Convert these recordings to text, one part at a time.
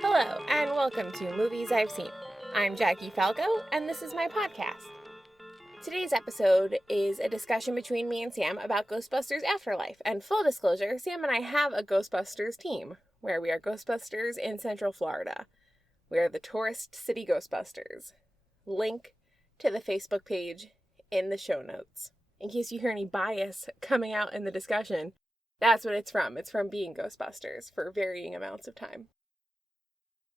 Hello, and welcome to Movies I've Seen. I'm Jackie Falco, and this is my podcast. Today's episode is a discussion between me and Sam about Ghostbusters Afterlife. And full disclosure, Sam and I have a Ghostbusters team, where we are Ghostbusters in Central Florida. We are the Tourist City Ghostbusters. Link to the Facebook page in the show notes. In case you hear any bias coming out in the discussion, that's what it's from. It's from being Ghostbusters for varying amounts of time.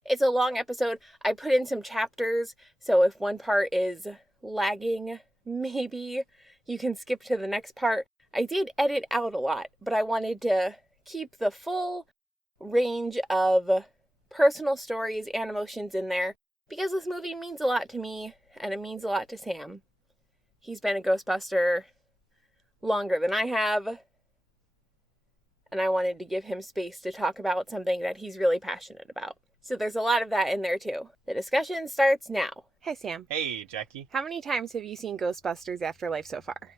It's a long episode. I put in some chapters, so if one part is lagging, maybe you can skip to the next part. I did edit out a lot, but I wanted to keep the full range of personal stories and emotions in there because this movie means a lot to me and it means a lot to Sam. He's been a Ghostbuster longer than I have, and I wanted to give him space to talk about something that he's really passionate about. So there's a lot of that in there too. The discussion starts now. Hi, Sam. Hey, Jackie. How many times have you seen Ghostbusters Afterlife so far?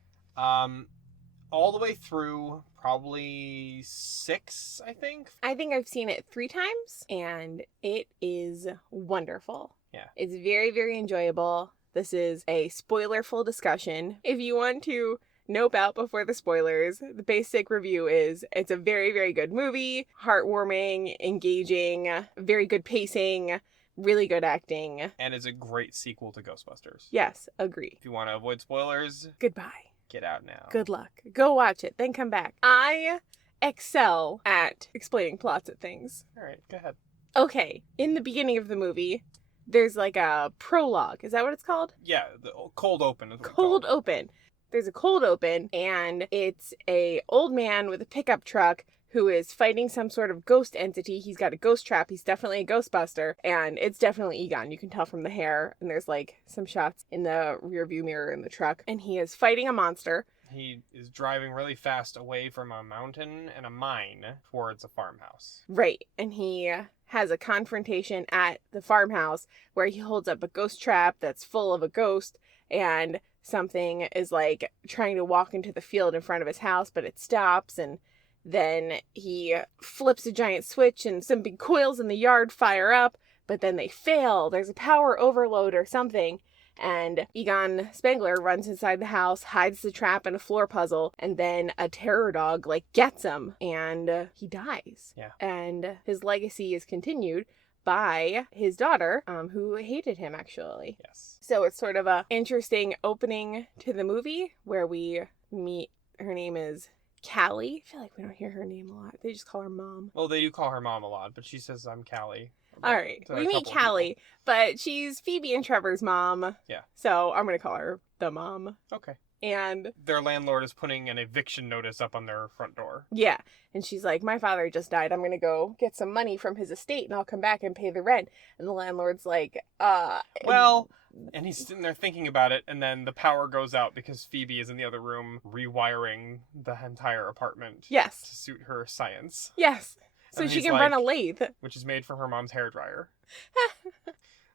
All the way through, probably 6, I think. I think I've seen it 3 times, and it is wonderful. Yeah. It's very, very enjoyable. This is a spoiler-full discussion. If you want to nope out before the spoilers, the basic review is it's a very, very good movie, heartwarming, engaging, very good pacing, really good acting. And it's a great sequel to Ghostbusters. Yes, agree. If you want to avoid spoilers, Goodbye. get out now. Good luck. Go watch it, then come back. I excel at explaining plots of things. All right, go ahead. Okay, in the beginning of the movie, there's like a prologue. Is that what it's called? Yeah, the cold open. Is what Cold it's called. open. There's a cold open, and it's a old man with a pickup truck who is fighting some sort of ghost entity. He's got a ghost trap. He's definitely a Ghostbuster, and it's definitely Egon. You can tell from the hair, and there's like some shots in the rearview mirror in the truck, and he is fighting a monster. He is driving really fast away from a mountain and a mine towards a farmhouse. Right, and he has a confrontation at the farmhouse where he holds up a ghost trap that's full of a ghost, and something is like trying to walk into the field in front of his house, but it stops, and then he flips a giant switch and some big coils in the yard fire up, but then they fail. There's a power overload or something, and Egon Spengler runs inside the house, hides the trap in a floor puzzle, and then a terror dog gets him, and he dies. Yeah. And his legacy is continued by his daughter, who hated him, actually. Yes. So it's sort of a interesting opening to the movie where we meet, her name is Callie. I feel like we don't hear her name a lot. They just call her Mom. Well, they do call her Mom a lot, but she says I'm Callie. All right. We meet Callie, but she's Phoebe and Trevor's mom. Yeah. So I'm going to call her the mom. Okay. And their landlord is putting an eviction notice up on their front door. Yeah. And she's like, my father just died. I'm going to go get some money from his estate and I'll come back and pay the rent. And the landlord's like, Well, and he's sitting there thinking about it, and then the power goes out because Phoebe is in the other room rewiring the entire apartment. Yes. To suit her science. Yes. So And she he's can run a lathe. Which is made from her mom's hairdryer.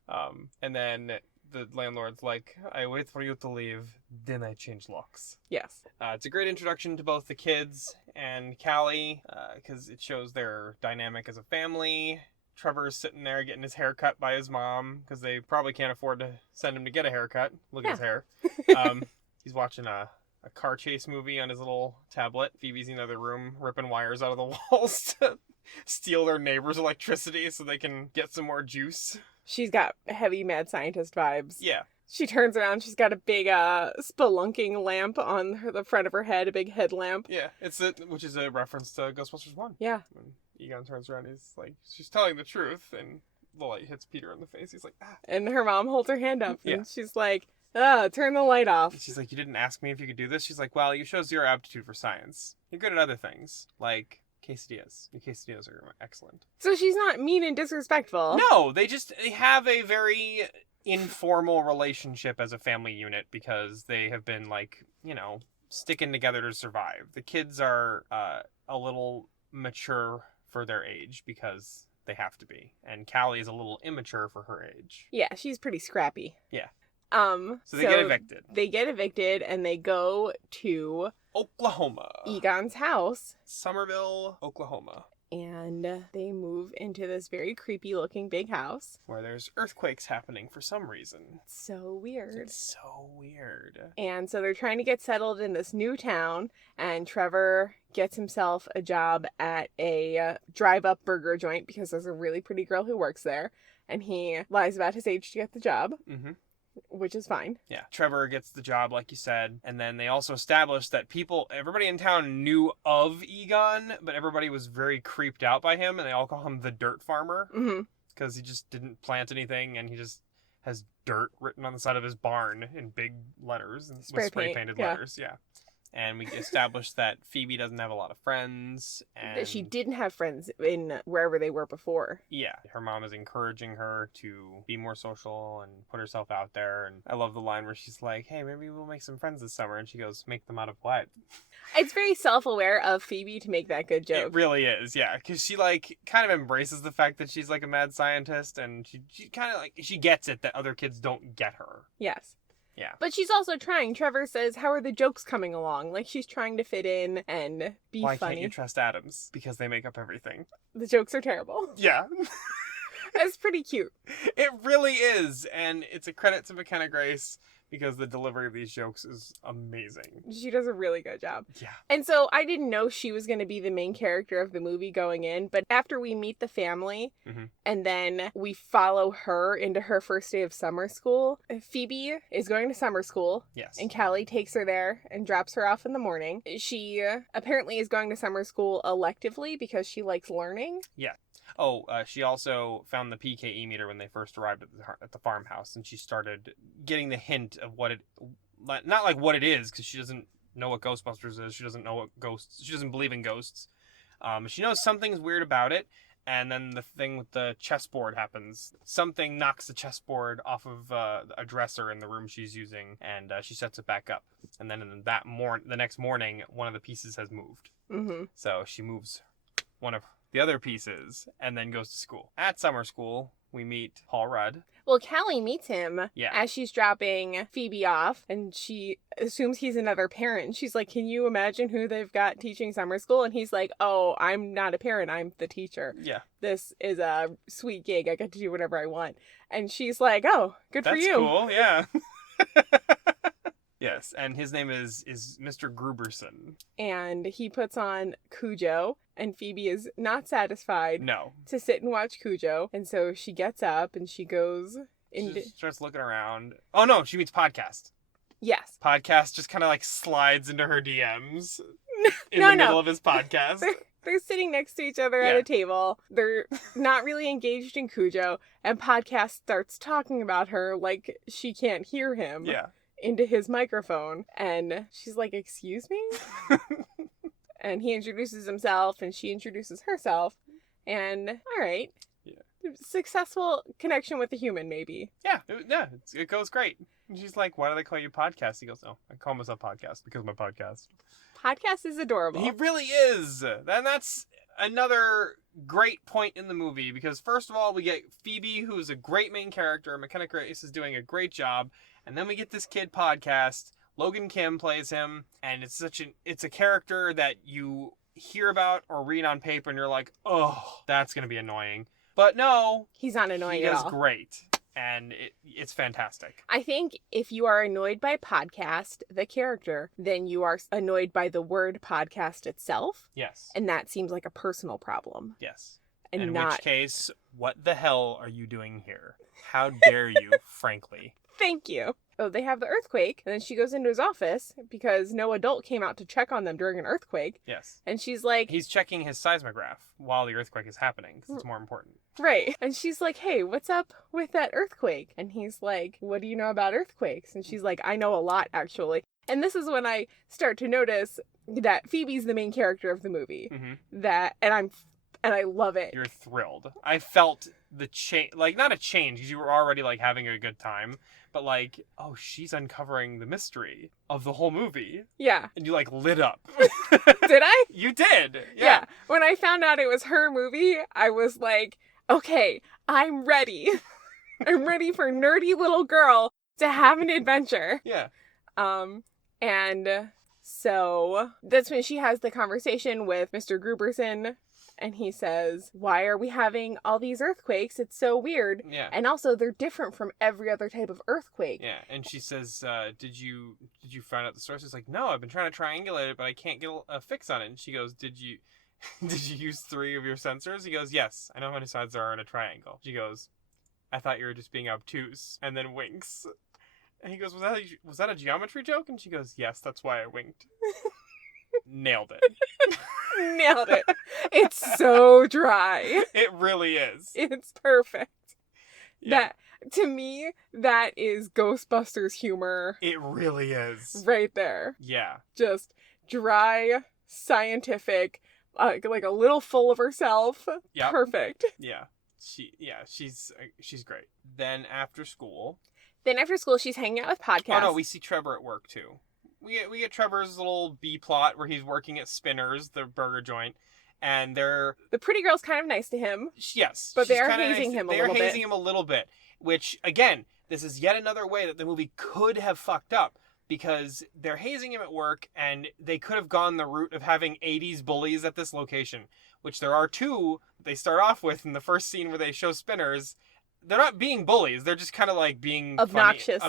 And then the landlord's like, I wait for you to leave, then I change locks. Yes. It's a great introduction to both the kids and Callie, because it shows their dynamic as a family. Trevor's sitting there getting his hair cut by his mom, because they probably can't afford to send him to get a haircut. Look at his hair. He's watching a car chase movie on his little tablet. Phoebe's in the other room ripping wires out of the walls to steal their neighbor's electricity so they can get some more juice. She's got heavy mad scientist vibes. Yeah. She turns around, she's got a big spelunking lamp on the front of her head, a big headlamp. Yeah, which is a reference to Ghostbusters 1. Yeah. When Egon turns around, he's like, she's telling the truth, and the light hits Peter in the face. He's like, ah. And her mom holds her hand up, and Yeah. she's like, turn the light off. She's like, you didn't ask me if you could do this? She's like, well, you show zero aptitude for science. You're good at other things, like quesadillas. Your quesadillas are excellent. So she's not mean and disrespectful. No, they have a very informal relationship as a family unit because they have been, sticking together to survive. The kids are a little mature for their age because they have to be. And Callie is a little immature for her age. Yeah, she's pretty scrappy. Yeah. So they get evicted. They get evicted and they go to Oklahoma. Egon's house. Somerville, Oklahoma. And they move into this very creepy looking big house. Where there's earthquakes happening for some reason. So weird. It's so weird. And so they're trying to get settled in this new town. And Trevor gets himself a job at a drive-up burger joint because there's a really pretty girl who works there. And he lies about his age to get the job. Mm-hmm. Which is fine. Yeah. Trevor gets the job, like you said. And then they also established that everybody in town knew of Egon, but everybody was very creeped out by him. And they all call him the Dirt Farmer. Because he just didn't plant anything and he just has dirt written on the side of his barn in big letters. With spray painted letters. Yeah. And we established that Phoebe doesn't have a lot of friends. And that she didn't have friends in wherever they were before. Yeah. Her mom is encouraging her to be more social and put herself out there. And I love the line where she's like, hey, maybe we'll make some friends this summer. And she goes, make them out of what? It's very self-aware of Phoebe to make that good joke. It really is, yeah. Because she, like, kind of embraces the fact that she's, like, a mad scientist. And she kind of, like, she gets it that other kids don't get her. Yes. Yeah. But she's also trying. Trevor says, how are the jokes coming along? Like, she's trying to fit in and be funny. Why can't you trust Adams? Because they make up everything. The jokes are terrible. Yeah. It's pretty cute. It really is. And it's a credit to McKenna Grace because the delivery of these jokes is amazing. She does a really good job. Yeah. And so I didn't know she was going to be the main character of the movie going in, but after we meet the family and then we follow her into her first day of summer school, Phoebe is going to summer school. Yes. And Callie takes her there and drops her off in the morning. She apparently is going to summer school electively because she likes learning. Yeah. Oh, she also found the PKE meter when they first arrived at the farmhouse, and she started getting the hint of what it, not like what it is, because she doesn't know what Ghostbusters is. She doesn't know what ghosts. She doesn't believe in ghosts. She knows something's weird about it, and then the thing with the chessboard happens. Something knocks the chessboard off of a dresser in the room she's using, and she sets it back up. And then the next morning, one of the pieces has moved. Mm-hmm. So she moves one of the other pieces, and then goes to school. At summer school, we meet Paul Rudd. Well, Callie meets him as she's dropping Phoebe off, and she assumes he's another parent. She's like, can you imagine who they've got teaching summer school? And he's like, oh, I'm not a parent, I'm the teacher. Yeah. This is a sweet gig. I get to do whatever I want. And she's like, oh, good for you. That's cool, yeah. Yes, and his name is Mr. Gruberson. And he puts on Cujo, and Phoebe is not satisfied to sit and watch Cujo. And so she gets up and she goes She starts looking around. Oh no, she meets Podcast. Yes. Podcast just kind of like slides into her DMs in the middle of his podcast. They're sitting next to each other at a table. They're not really engaged in Cujo. And Podcast starts talking about her like she can't hear him. Yeah. Into his microphone, and she's like, excuse me? And he introduces himself and she introduces herself, and all right, successful connection with a human, maybe. It goes great. And she's like, why do they call you Podcast? He goes, oh, I call myself Podcast because of my podcast. Podcast is adorable. He really is. And that's another great point in the movie, because first of all, we get Phoebe, who's a great main character. McKenna Grace is doing a great job. And then we get this kid Podcast. Logan Kim plays him, and it's a character that you hear about or read on paper, and you're like, oh, that's gonna be annoying. But no, he's not annoying at all. He is great, and it's fantastic. I think if you are annoyed by Podcast, the character, then you are annoyed by the word podcast itself. Yes. And that seems like a personal problem. Yes. In which case, what the hell are you doing here? How dare you, frankly. Thank you. Oh, they have the earthquake, and then she goes into his office because no adult came out to check on them during an earthquake. Yes. And she's like... He's checking his seismograph while the earthquake is happening, because it's more important. Right. And she's like, hey, what's up with that earthquake? And he's like, what do you know about earthquakes? And she's like, I know a lot, actually. And this is when I start to notice that Phoebe's the main character of the movie. Mm-hmm. And I love it. You're thrilled. I felt the change, like, not a change, because you were already, like, having a good time, but, like, oh, she's uncovering the mystery of the whole movie. Yeah. And you, like, lit up. Did I? You did. Yeah. When I found out it was her movie, I was like, okay, I'm ready. I'm ready for nerdy little girl to have an adventure. Yeah. And so that's when she has the conversation with Mr. Gruberson, and he says, why are we having all these earthquakes? It's so weird. Yeah. And also, they're different from every other type of earthquake. Yeah, and she says, did you find out the source? It's like, no, I've been trying to triangulate it, but I can't get a fix on it. And she goes, did you use 3 of your sensors? He goes, yes, I know how many sides there are in a triangle. She goes, I thought you were just being obtuse, and then winks. And he goes, was that a geometry joke? And she goes, yes, that's why I winked. Nailed it. Nailed it. It's so dry. It really is. It's perfect. Yeah. To me, that is Ghostbusters humor. It really is. Right there. Yeah. Just dry, scientific, like a little full of herself. Yep. Perfect. Yeah. She's great. Then after school, she's hanging out with podcasts. Oh no, we see Trevor at work too. We get Trevor's little B plot where he's working at Spinner's, the burger joint, and the pretty girl's kind of nice to him. Yes, but they are hazing him a little bit. They are hazing him a little bit, which again, this is yet another way that the movie could have fucked up, because they're hazing him at work, and they could have gone the route of having 80s bullies at this location, which there are 2 they start off with in the first scene where they show Spinner's. They're not being bullies. They're just kind of like being obnoxious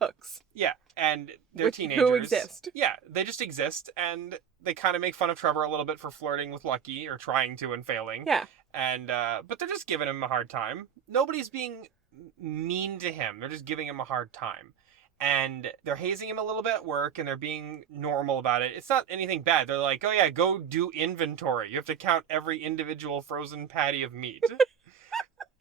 cooks. Yeah, and they're teenagers. Who exist. Yeah, they just exist, and they kind of make fun of Trevor a little bit for flirting with Lucky, or trying to and failing. Yeah. And, but they're just giving him a hard time. Nobody's being mean to him. They're just giving him a hard time. And they're hazing him a little bit at work, and they're being normal about it. It's not anything bad. They're like, oh yeah, go do inventory. You have to count every individual frozen patty of meat.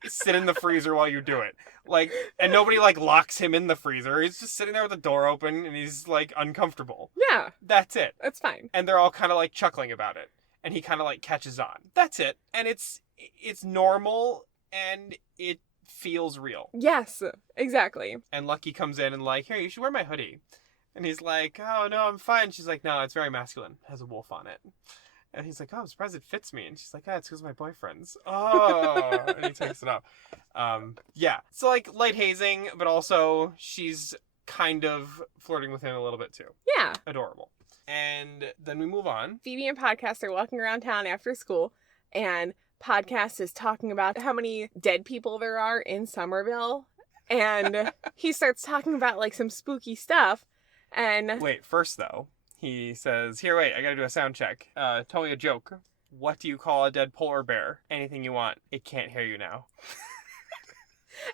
Sit in the freezer while you do it. Like, and nobody like locks him in the freezer. He's just sitting there with the door open, and he's like uncomfortable. Yeah. That's it. That's fine. And they're all kind of like chuckling about it. And he kind of like catches on. That's it. And it's normal, and it feels real. Yes, exactly. And Lucky comes in and like, here, you should wear my hoodie. And he's like, oh no, I'm fine. She's like, no, it's very masculine. It has a wolf on it. And he's like, oh, I'm surprised it fits me. And she's like, it's because of my boyfriend's. Oh, and he takes it off. Yeah. So, like, light hazing, but also she's kind of flirting with him a little bit, too. Yeah. Adorable. And then we move on. Phoebe and Podcast are walking around town after school, and Podcast is talking about how many dead people there are in Somerville. And he starts talking about, like, some spooky stuff. And wait, first, though. He says, here, wait, I gotta do a sound check. Tell me a joke. What do you call a dead polar bear? Anything you want. It can't hear you now.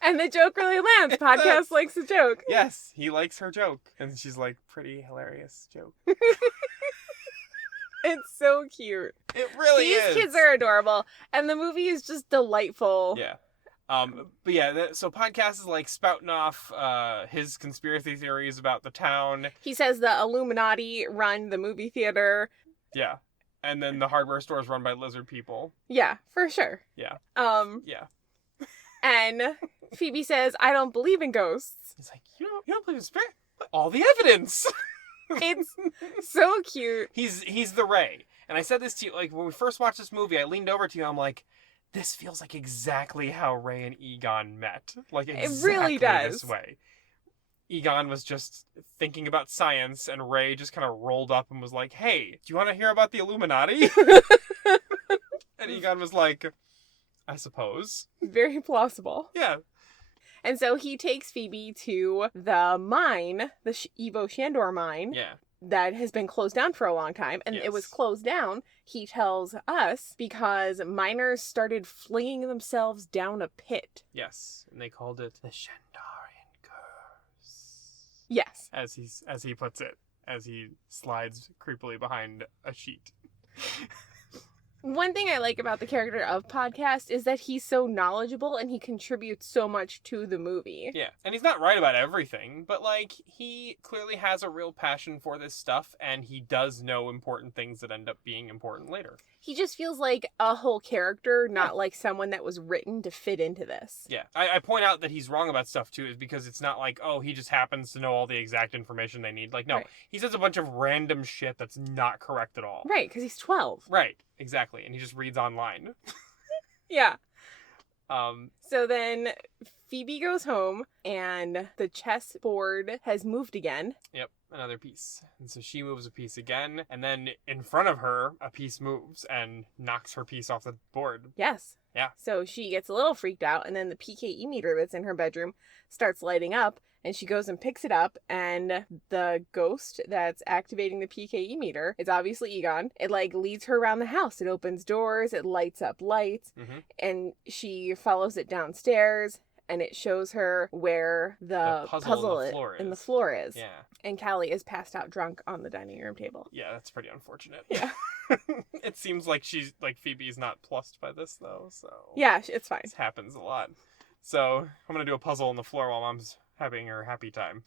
And the joke really lands. Podcast likes the joke. Yes, he likes her joke. And she's like, pretty hilarious joke. It's so cute. It really is. These kids are adorable. And the movie is just delightful. Yeah. But yeah, so Podcast is like spouting off his conspiracy theories about the town. He says the Illuminati run the movie theater. Yeah. And then the hardware store is run by lizard people. Yeah, for sure. Yeah. Yeah. And Phoebe says, I don't believe in ghosts. He's like, you don't believe in spirit? All the evidence. It's so cute. He's the Ray. And I said this to you, like, when we first watched this movie, I leaned over to you, I'm like, this feels like exactly how Ray and Egon met. Like, exactly it really does. This way. Egon was just thinking about science, and Ray just kind of rolled up and was like, hey, do you want to hear about the Illuminati? And Egon was like, I suppose. Very plausible. Yeah. And so he takes Phoebe to the mine, the Evo Shandor mine. Yeah. That has been closed down for a long time. And Yes. It was closed down, he tells us, because miners started flinging themselves down a pit. Yes. And they called it the Shandorian Curse. Yes. As he puts it, as he slides creepily behind a sheet. One thing I like about the character of Podcast is that he's so knowledgeable and he contributes so much to the movie. Yeah, and he's not right about everything, but, like, he clearly has a real passion for this stuff, and he does know important things that end up being important later. He just feels like a whole character, not like someone that was written to fit into this. Yeah, I point out that he's wrong about stuff, too, is because it's not like, oh, he just happens to know all the exact information they need. Like, no, Right. He says a bunch of random shit that's not correct at all. Right, because he's 12. Right, exactly, and he just reads online. Yeah. So then Phoebe goes home, and the chessboard has moved again. Yep, another piece. And so she moves a piece again, and then in front of her, a piece moves and knocks her piece off the board. Yes. Yeah. So she gets a little freaked out, and then the PKE meter that's in her bedroom starts lighting up, and she goes and picks it up, and the ghost that's activating the PKE meter is obviously Egon. It, leads her around the house. It opens doors, it lights up lights, and she follows it downstairs, and it shows her where the puzzle in the floor is. Yeah. And Callie is passed out drunk on the dining room table. Yeah, that's pretty unfortunate. Yeah. It seems like Phoebe's not plussed by this, though, so... Yeah, it's fine. This happens a lot. So, I'm gonna do a puzzle on the floor while Mom's having her happy time.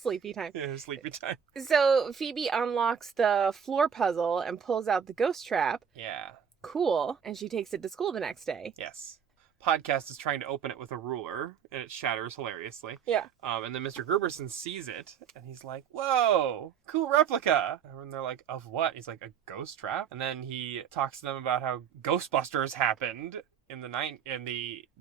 Sleepy time. Yeah, sleepy time. So, Phoebe unlocks the floor puzzle and pulls out the ghost trap. Yeah. Cool. And she takes it to school the next day. Yes. Podcast is trying to open it with a ruler, and it shatters hilariously. Yeah. And then Mr. Gruberson sees it, and he's like, "Whoa, cool replica!" And they're like, "Of what?" He's like, "A ghost trap." And then he talks to them about how Ghostbusters happened in the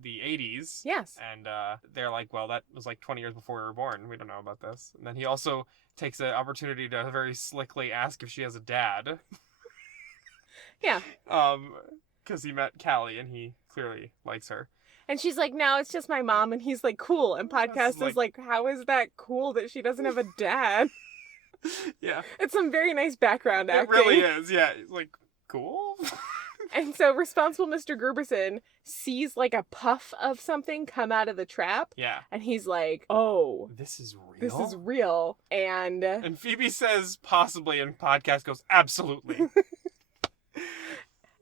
80s. Yes. And they're like, "Well, that was 20 years before we were born. We don't know about this." And then he also takes an opportunity to very slickly ask if she has a dad. Yeah. Because he met Callie, and he clearly likes her. And she's like, "No, it's just my mom." And he's like, "Cool." And Podcast is like, "How is that cool that she doesn't have a dad?" Yeah. It's some very nice background acting. It really is, yeah. It's like, cool. And so responsible Mr. Gruberson sees a puff of something come out of the trap. Yeah. And he's like, "Oh. This is real? This is real." And Phoebe says possibly, and Podcast goes, "Absolutely."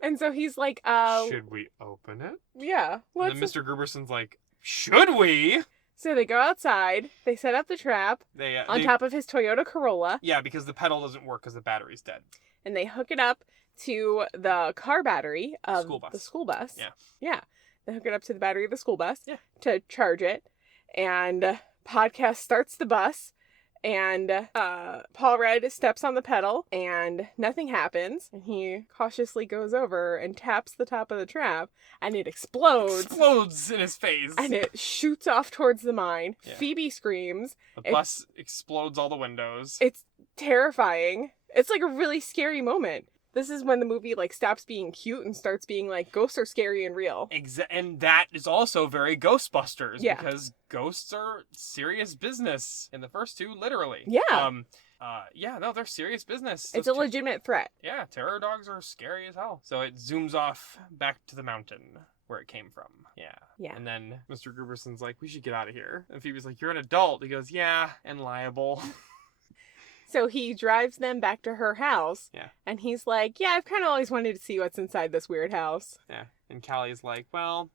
And so he's like, "Should we open it?" Yeah. And then Mr. Gruberson's like, "Should we?" So they go outside, they set up the trap on top of his Toyota Corolla. Yeah, because the pedal doesn't work because the battery's dead. And they hook it up to the car battery of the school bus. Yeah. Yeah. They hook it up to the battery of the school bus to charge it. And Podcast starts the bus. And Paul Rudd steps on the pedal, and nothing happens. And he cautiously goes over and taps the top of the trap, and it explodes. Explodes in his face. And it shoots off towards the mine. Yeah. Phoebe screams. The bus explodes all the windows. It's terrifying. It's a really scary moment. This is when the movie stops being cute and starts being ghosts are scary and real. And that is also very Ghostbusters. Yeah. Because ghosts are serious business in the first two, literally. Yeah. They're serious business. It's a legitimate threat. Yeah, terror dogs are scary as hell. So it zooms off back to the mountain where it came from. Yeah. Yeah. And then Mr. Gruberson's like, "We should get out of here." And Phoebe's like, "You're an adult." He goes, "Yeah, and liable." So he drives them back to her house. Yeah. And he's like, "Yeah, I've kind of always wanted to see what's inside this weird house." Yeah. And Callie's like, "Well,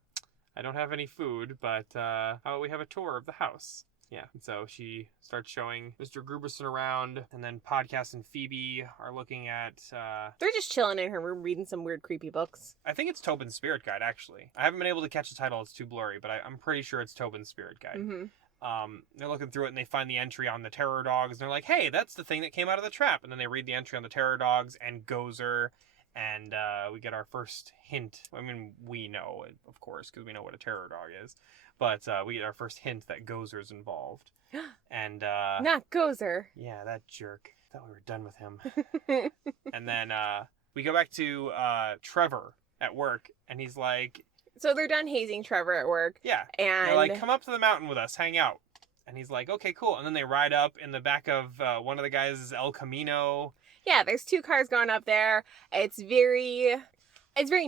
I don't have any food, but how about we have a tour of the house?" Yeah. And so she starts showing Mr. Gruberson around, and then Podcast and Phoebe are looking at... They're just chilling in her room reading some weird creepy books. I think it's Tobin's Spirit Guide, actually. I haven't been able to catch the title, it's too blurry, but I'm pretty sure it's Tobin's Spirit Guide. Mm-hmm. They're looking through it, and they find the entry on the terror dogs, and they're like, "Hey, that's the thing that came out of the trap." And then they read the entry on the terror dogs and Gozer, and we get our first hint. I mean, we know, of course, because we know what a terror dog is, but we get our first hint that Gozer's involved. And not Gozer. Yeah, that jerk. I thought we were done with him. And then we go back to Trevor at work, and he's like... So they're done hazing Trevor at work. Yeah. And they're like, "Come up to the mountain with us, hang out." And he's like, "Okay, cool." And then they ride up in the back of one of the guys' El Camino. Yeah, there's 2 cars going up there. It's very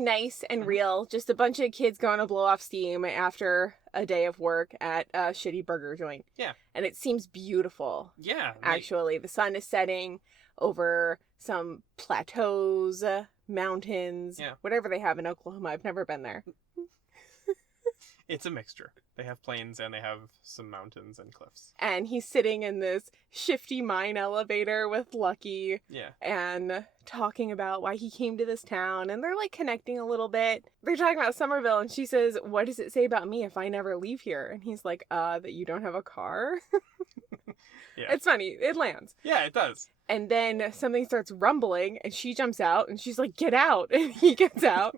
nice and real. Just a bunch of kids going to blow off steam after a day of work at a shitty burger joint. Yeah. And it seems beautiful. Yeah. Actually, the sun is setting over some plateaus, mountains, whatever they have in Oklahoma. I've never been there. It's a mixture. They have plains and they have some mountains and cliffs. And he's sitting in this shifty mine elevator with Lucky. Yeah. And talking about why he came to this town. And they're connecting a little bit. They're talking about Somerville, and she says, "What does it say about me if I never leave here?" And he's like, that you don't have a car? Yeah. It's funny. It lands. Yeah, it does. And then something starts rumbling, and she jumps out, and she's like, "Get out!" And he gets out.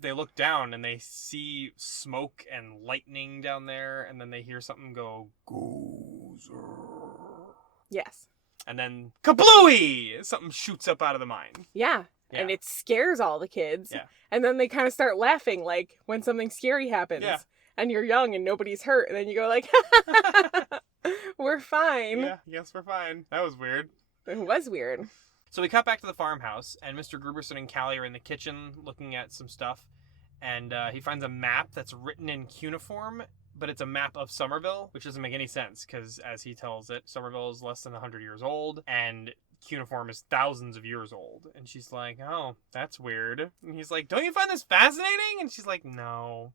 they look down and they see smoke and lightning down there, and then they hear something go, Gozer. Yes. And then, kablooey! Something shoots up out of the mine. Yeah. Yeah. And it scares all the kids. Yeah. And then they kind of start laughing, like, when something scary happens. Yeah. And you're young and nobody's hurt. And then you go like, we're fine. Yeah, yes, we're fine. That was weird. It was weird. So we cut back to the farmhouse, and Mr. Gruberson and Callie are in the kitchen looking at some stuff. And he finds a map that's written in cuneiform, but it's a map of Somerville, which doesn't make any sense, because as he tells it, Somerville is less than 100 years old, and cuneiform is thousands of years old. And she's like, oh, that's weird. And he's like, don't you find this fascinating? And she's like, no.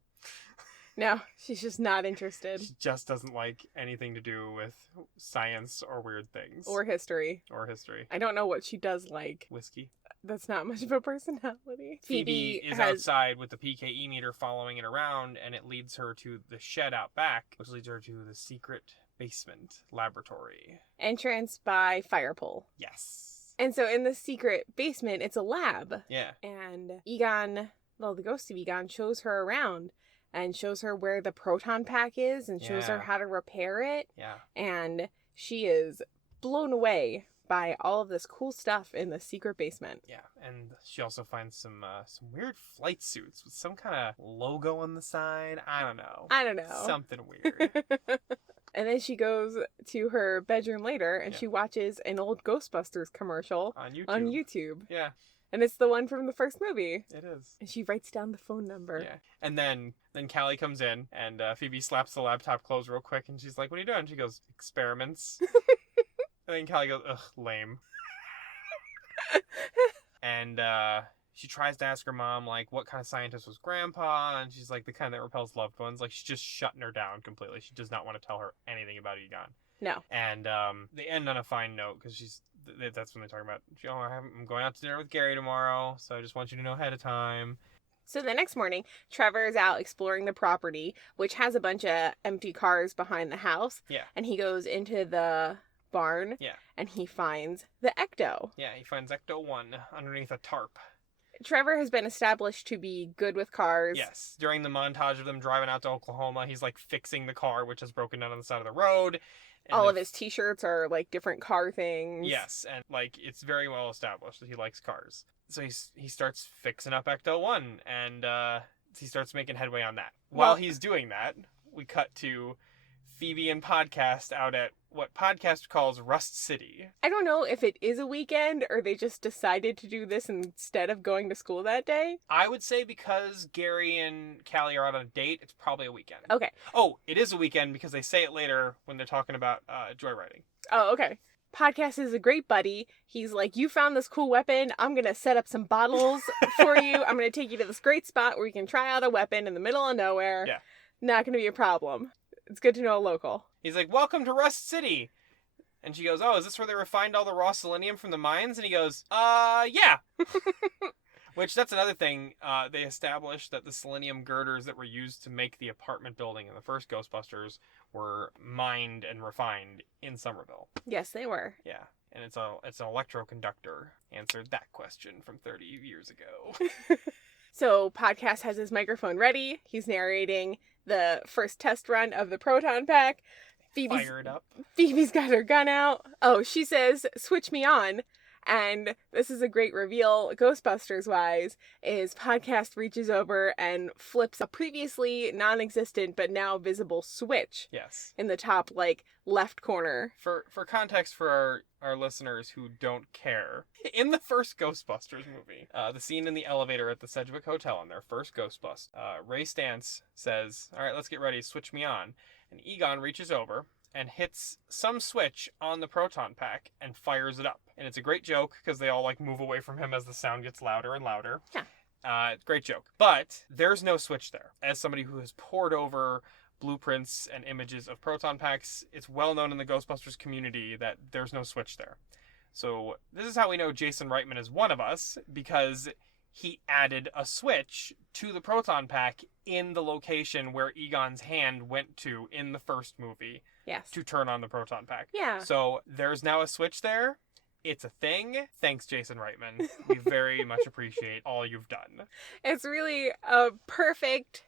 No, she's just not interested. She just doesn't like anything to do with science or weird things. Or history. Or history. I don't know what she does like. Whiskey. That's not much of a personality. Phoebe is outside with the PKE meter following it around, and it leads her to the shed out back, which leads her to the secret basement laboratory. Entrance by fire pole. Yes. And so in the secret basement, it's a lab. Yeah. And Egon, well, the ghost of Egon, shows her around and shows her where the proton pack is and shows her how to repair it. Yeah. And she is blown away by all of this cool stuff in the secret basement. Yeah, and she also finds some weird flight suits with some kind of logo on the side. I don't know. Something weird. And then she goes to her bedroom later and she watches an old Ghostbusters commercial on YouTube. Yeah. And it's the one from the first movie. It is. And she writes down the phone number. Yeah. And then Callie comes in, and Phoebe slaps the laptop closed real quick, and she's like, what are you doing? She goes, experiments. And then Callie goes, ugh, lame. And she tries to ask her mom, like, what kind of scientist was Grandpa? And she's like, the kind that repels loved ones. Like, she's just shutting her down completely. She does not want to tell her anything about Egon. No. And they end on a fine note, because that's when they talk about, I'm going out to dinner with Gary tomorrow, so I just want you to know ahead of time. So the next morning, Trevor is out exploring the property, which has a bunch of empty cars behind the house. Yeah. And he goes into the barn. Yeah. And he finds the Ecto. Yeah, he finds Ecto-1 underneath a tarp. Trevor has been established to be good with cars. Yes. During the montage of them driving out to Oklahoma, he's like fixing the car, which is broken down on the side of the road. And all of his t-shirts are like different car things. Yes, and like it's very well established that he likes cars. So he starts fixing up Ecto-1, and he starts making headway on that. While he's doing that, we cut to Phoebe and Podcast out at what Podcast calls Rust City. I don't know if it is a weekend or they just decided to do this instead of going to school that day. I would say because Gary and Callie are out on a date, it's probably a weekend. Okay. Oh, it is a weekend because they say it later when they're talking about joyriding. Oh, okay. Podcast is a great buddy. He's like, you found this cool weapon. I'm going to set up some bottles for you. I'm going to take you to this great spot where you can try out a weapon in the middle of nowhere. Yeah. Not going to be a problem. It's good to know a local. He's like, welcome to Rust City. And she goes, oh, is this where they refined all the raw selenium from the mines? And he goes, yeah. Which, that's another thing. They established that the selenium girders that were used to make the apartment building in the first Ghostbusters were mined and refined in Somerville. Yes, they were. Yeah. And it's an electroconductor. Answered that question from 30 years ago. So, Podcast has his microphone ready. He's narrating the first test run of the proton pack. Fire it up. Phoebe's got her gun out. Oh, she says, switch me on. And this is a great reveal, Ghostbusters-wise, is Podcast reaches over and flips a previously non-existent but now visible switch. Yes. In the top, like, left corner. For context for our listeners who don't care, in the first Ghostbusters movie, the scene in the elevator at the Sedgwick Hotel in their first Ghostbusters, Ray Stantz says, all right, let's get ready, switch me on. And Egon reaches over and hits some switch on the proton pack and fires it up. And it's a great joke because they all like move away from him as the sound gets louder and louder. Yeah. Great joke. But there's no switch there. As somebody who has pored over blueprints and images of proton packs, it's well known in the Ghostbusters community that there's no switch there. So this is how we know Jason Reitman is one of us, because he added a switch to the proton pack in the location where Egon's hand went to in the first movie. Yes. To turn on the proton pack. Yeah. So there's now a switch there, it's a thing. Thanks, Jason Reitman. We very much appreciate all you've done. It's really a perfect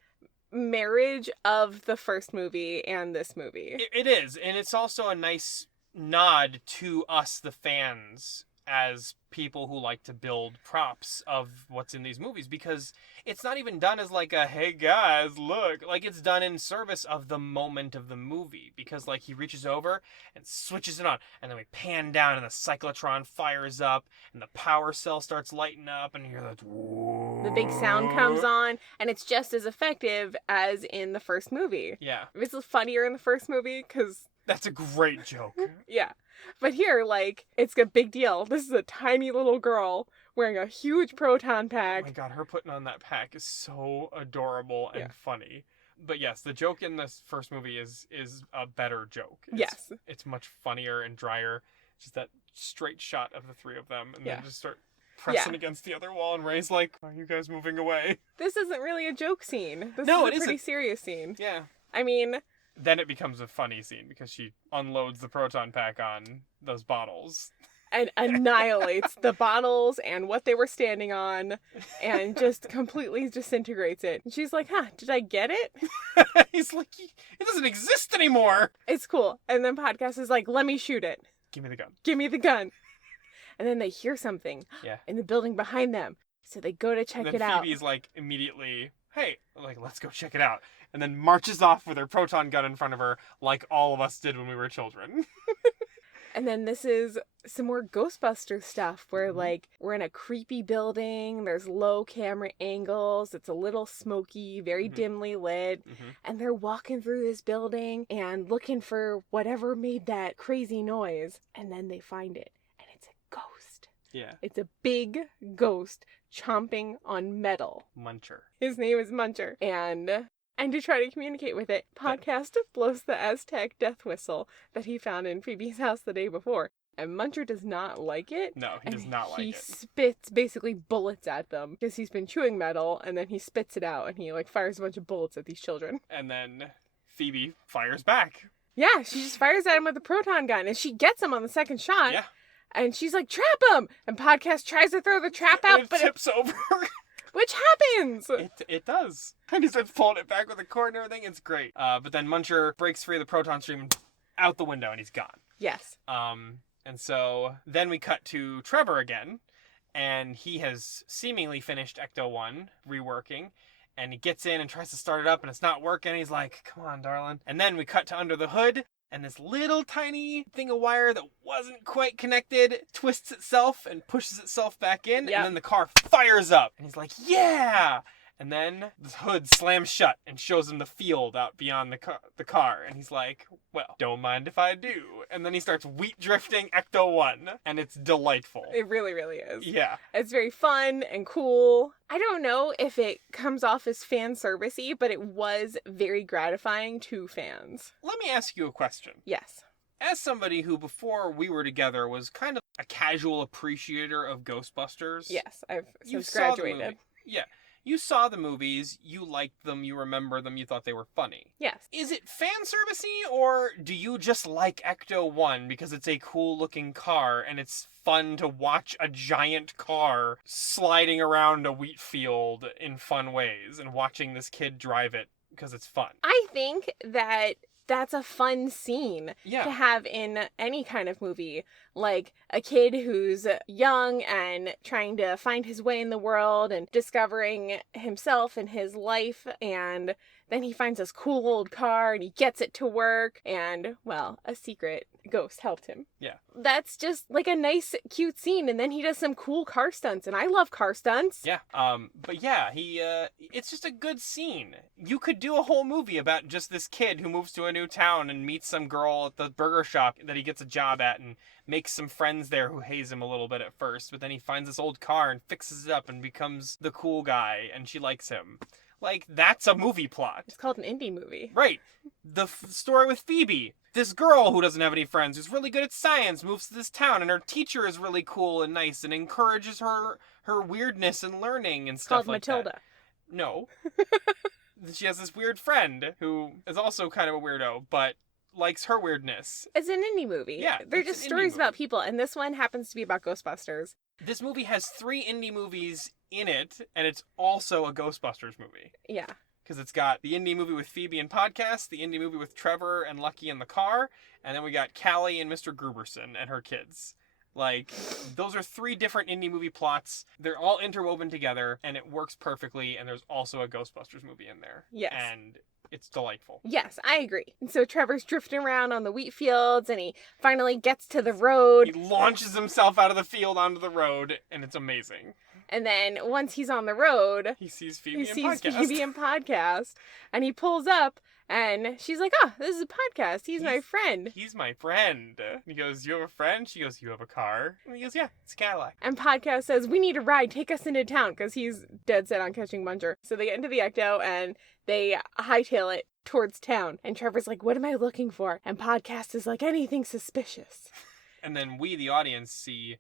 marriage of the first movie and this movie. It is, and it's also a nice nod to us, the fans, as people who like to build props of what's in these movies, because it's not even done as like a, hey guys, look, like it's done in service of the moment of the movie, because like he reaches over and switches it on, and then we pan down and the cyclotron fires up and the power cell starts lighting up and you hear that the big sound comes on, and it's just as effective as in the first movie. Yeah. It's funnier in the first movie because that's a great joke. Yeah. But here, like, it's a big deal. This is a tiny little girl wearing a huge proton pack. Oh my god, her putting on that pack is so adorable and funny. But yes, the joke in this first movie is a better joke. It's much funnier and drier. Just that straight shot of the three of them, and then just start pressing against the other wall, and Ray's like, "Are you guys moving away?" This isn't really a joke scene. This is a pretty serious scene. Yeah. I mean... Then it becomes a funny scene because she unloads the proton pack on those bottles. And annihilates the bottles and what they were standing on and just completely disintegrates it. And she's like, did I get it? He's like, it doesn't exist anymore. It's cool. And then Podcast is like, let me shoot it. Give me the gun. Give me the gun. And then they hear something in the building behind them. So they go to check it out. Phoebe's like immediately, hey, like, let's go check it out. And then marches off with her proton gun in front of her like all of us did when we were children. And then this is some more Ghostbusters stuff where, like, we're in a creepy building, there's low camera angles, it's a little smoky, very dimly lit, and they're walking through this building and looking for whatever made that crazy noise, and then they find it, and it's a ghost. Yeah. It's a big ghost chomping on metal. Muncher. His name is Muncher, and to try to communicate with it, Podcast blows the Aztec death whistle that he found in Phoebe's house the day before. And Muncher does not like it. No, he does not like it. He spits basically bullets at them because he's been chewing metal, and then he spits it out and he like fires a bunch of bullets at these children. And then Phoebe fires back. Yeah, she just fires at him with a proton gun, and she gets him on the second shot. Yeah. And she's like, trap him! And Podcast tries to throw the trap out, but it tips over. Which happens! It does. And he starts pulling it back with a cord and everything. It's great. But then Muncher breaks free of the proton stream and out the window, and he's gone. Yes. And so then we cut to Trevor again, and he has seemingly finished Ecto-1 reworking, and he gets in and tries to start it up, and it's not working. He's like, come on, darling. And then we cut to under the hood, and this little tiny thing of wire that wasn't quite connected twists itself and pushes itself back in, and then the car fires up. And he's like, yeah! And then the hood slams shut and shows him the field out beyond the car. And he's like, well, don't mind if I do. And then he starts wheat drifting Ecto-1, and it's delightful. It really, really is. Yeah. It's very fun and cool. I don't know if it comes off as fan servicey, but it was very gratifying to fans. Let me ask you a question. Yes. As somebody who, before we were together, was kind of a casual appreciator of Ghostbusters. Yes, I've since graduated. Yeah. You saw the movies, you liked them, you remember them, you thought they were funny. Yes. Is it fan servicey, or do you just like Ecto-1 because it's a cool looking car and it's fun to watch a giant car sliding around a wheat field in fun ways and watching this kid drive it because it's fun? I think that that's a fun scene to have in any kind of movie. Like a kid who's young and trying to find his way in the world and discovering himself and his life, and then he finds this cool old car and he gets it to work, and, well, a secret ghost helped him. Yeah. That's just like a nice, cute scene, and then he does some cool car stunts, and I love car stunts. Yeah. But yeah, it's just a good scene. You could do a whole movie about just this kid who moves to a new town and meets some girl at the burger shop that he gets a job at and makes some friends there who haze him a little bit at first, but then he finds this old car and fixes it up and becomes the cool guy, and she likes him. Like, that's a movie plot. It's called an indie movie. Right. The story with Phoebe. This girl who doesn't have any friends, who's really good at science, moves to this town, and her teacher is really cool and nice and encourages her weirdness and learning and stuff like Matilda. that. No. She has this weird friend who is also kind of a weirdo, but likes her weirdness. It's an indie movie. Yeah, They're it's just an indie stories about movie. people, and this one happens to be about Ghostbusters. This movie has 3 indie movies in it, and it's also a Ghostbusters movie. Yeah. Because it's got the indie movie with Phoebe and Podcast, the indie movie with Trevor and Lucky in the car, and then we got Callie and Mr. Gruberson and her kids. Like, those are 3 different indie movie plots. They're all interwoven together, and it works perfectly, and there's also a Ghostbusters movie in there. Yes. And it's delightful. Yes, I agree. And so Trevor's drifting around on the wheat fields, and he finally gets to the road. He launches himself out of the field onto the road, and it's amazing. And then once he's on the road, He sees Phoebe and Podcast, and he pulls up, and she's like, "Oh, this is a podcast. He's my friend." He's my friend. And he goes, "You have a friend?" She goes, "You have a car?" And he goes, "Yeah, it's a Cadillac." And Podcast says, "We need a ride. Take us into town," because he's dead set on catching Muncher. So they get into the Ecto, and they hightail it towards town. And Trevor's like, "What am I looking for?" And Podcast is like, "Anything suspicious." And then we, the audience, see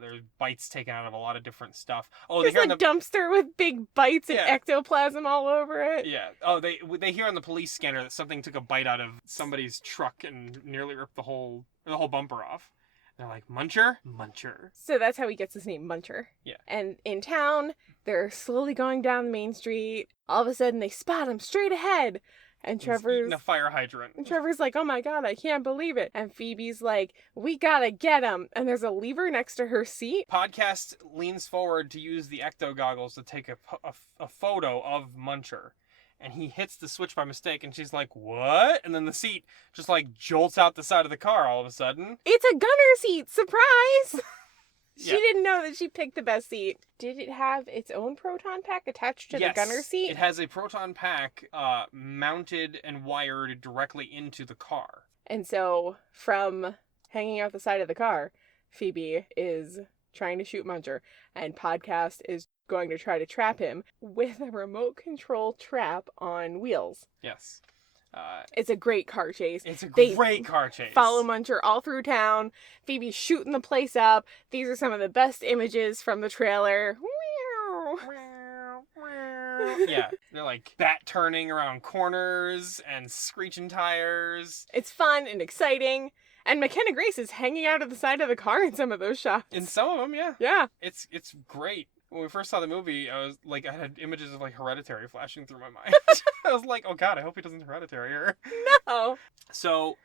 there's bites taken out of a lot of different stuff. Oh, There's they a hear on dumpster with big bites and Yeah. ectoplasm all over it. Yeah. Oh, they hear on the police scanner that something took a bite out of somebody's truck and nearly ripped the whole bumper off. They're like, Muncher? Muncher. So that's how he gets his name, Muncher. Yeah. And in town, they're slowly going down the main street. All of a sudden, they spot him straight ahead. And He's eating a fire hydrant. Trevor's like, "Oh my God, I can't believe it." And Phoebe's like, "We gotta get him." And there's a lever next to her seat. Podcast leans forward to use the ecto goggles to take a photo of Muncher. And he hits the switch by mistake, and she's like, "What?" And then the seat just like jolts out the side of the car all of a sudden. It's a gunner seat! Surprise! She Yeah. didn't know that she picked the best seat. Did it have its own proton pack attached to the gunner seat? It has a proton pack mounted and wired directly into the car. And so, from hanging out the side of the car, Phoebe is trying to shoot Muncher, and Podcast is going to try to trap him with a remote control trap on wheels. Yes. It's a great car chase. It's a They great car chase. Follow Muncher all through town. Phoebe's shooting the place up. These are some of the best images from the trailer. Yeah, they're like bat turning around corners and screeching tires. It's fun and exciting. And McKenna Grace is hanging out of the side of the car in some of those shots. In some of them, yeah. Yeah. It's great. When we first saw the movie, I was like, I had images of like Hereditary flashing through my mind. I was like, oh God, I hope he doesn't Hereditary her. No. So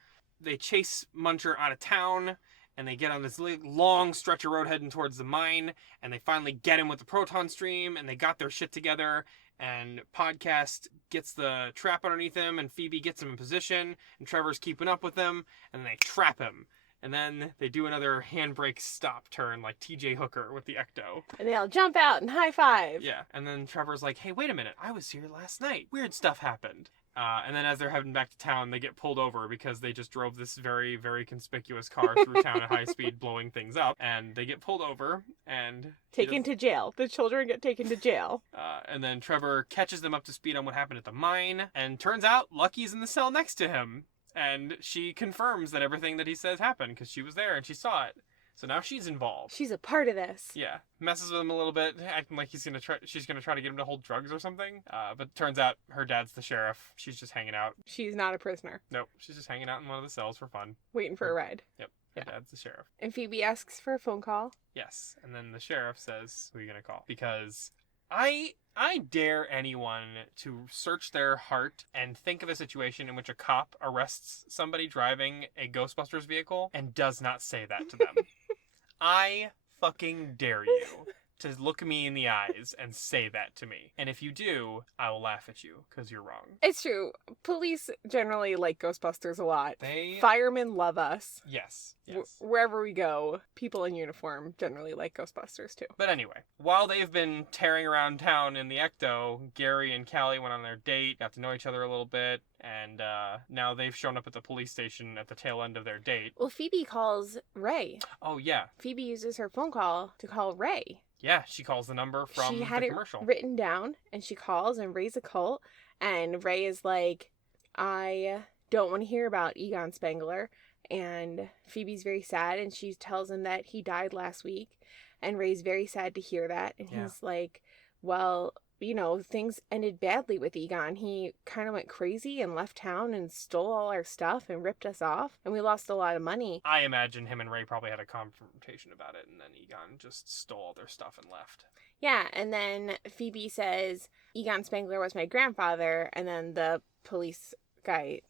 they chase Muncher out of town, and they get on this long stretch of road heading towards the mine, and they finally get him with the proton stream, and they got their shit together, and Podcast gets the trap underneath him, and Phoebe gets him in position, and Trevor's keeping up with them, and they trap him. And then they do another handbrake stop turn like TJ Hooker with the Ecto. And they all jump out and high five. Yeah, and then Trevor's like, hey, wait a minute, I was here last night. Weird stuff happened. And then as they're heading back to town, they get pulled over because they just drove this very, very conspicuous car through town at high speed, blowing things up. And they get pulled over and... Taken to jail. The children get taken to jail. And then Trevor catches them up to speed on what happened at the mine. And turns out Lucky's in the cell next to him. And she confirms that everything that he says happened because she was there and she saw it. So now she's involved. She's a part of this. Yeah. Messes with him a little bit, acting like she's gonna try to get him to hold drugs or something. But turns out her dad's the sheriff. She's just hanging out. She's not a prisoner. Nope. She's just hanging out in one of the cells for fun. Waiting for a ride. Yep. Her dad's the sheriff. And Phoebe asks for a phone call. Yes. And then the sheriff says, who are you gonna call? Because I dare anyone to search their heart and think of a situation in which a cop arrests somebody driving a Ghostbusters vehicle and does not say that to them. I fucking dare you to look me in the eyes and say that to me. And if you do, I will laugh at you because you're wrong. It's true. Police generally like Ghostbusters a lot. They... Firemen love us. Yes. Wherever we go, people in uniform generally like Ghostbusters too. But anyway, while they've been tearing around town in the Ecto, Gary and Callie went on their date, got to know each other a little bit, and now they've shown up at the police station at the tail end of their date. Well, Phoebe calls Ray. Oh, yeah. Phoebe uses her phone call to call Ray. Yeah, she calls the number from she had the commercial. It written down, and she calls, and Ray's a cult, and Ray is like, I don't want to hear about Egon Spengler. And Phoebe's very sad, and she tells him that he died last week, and Ray's very sad to hear that, and he's like, well, things ended badly with Egon. He kind of went crazy and left town and stole all our stuff and ripped us off, and we lost a lot of money. I imagine him and Ray probably had a confrontation about it, and then Egon just stole all their stuff and left. Yeah, and then Phoebe says Egon Spengler was my grandfather, and then the police guy,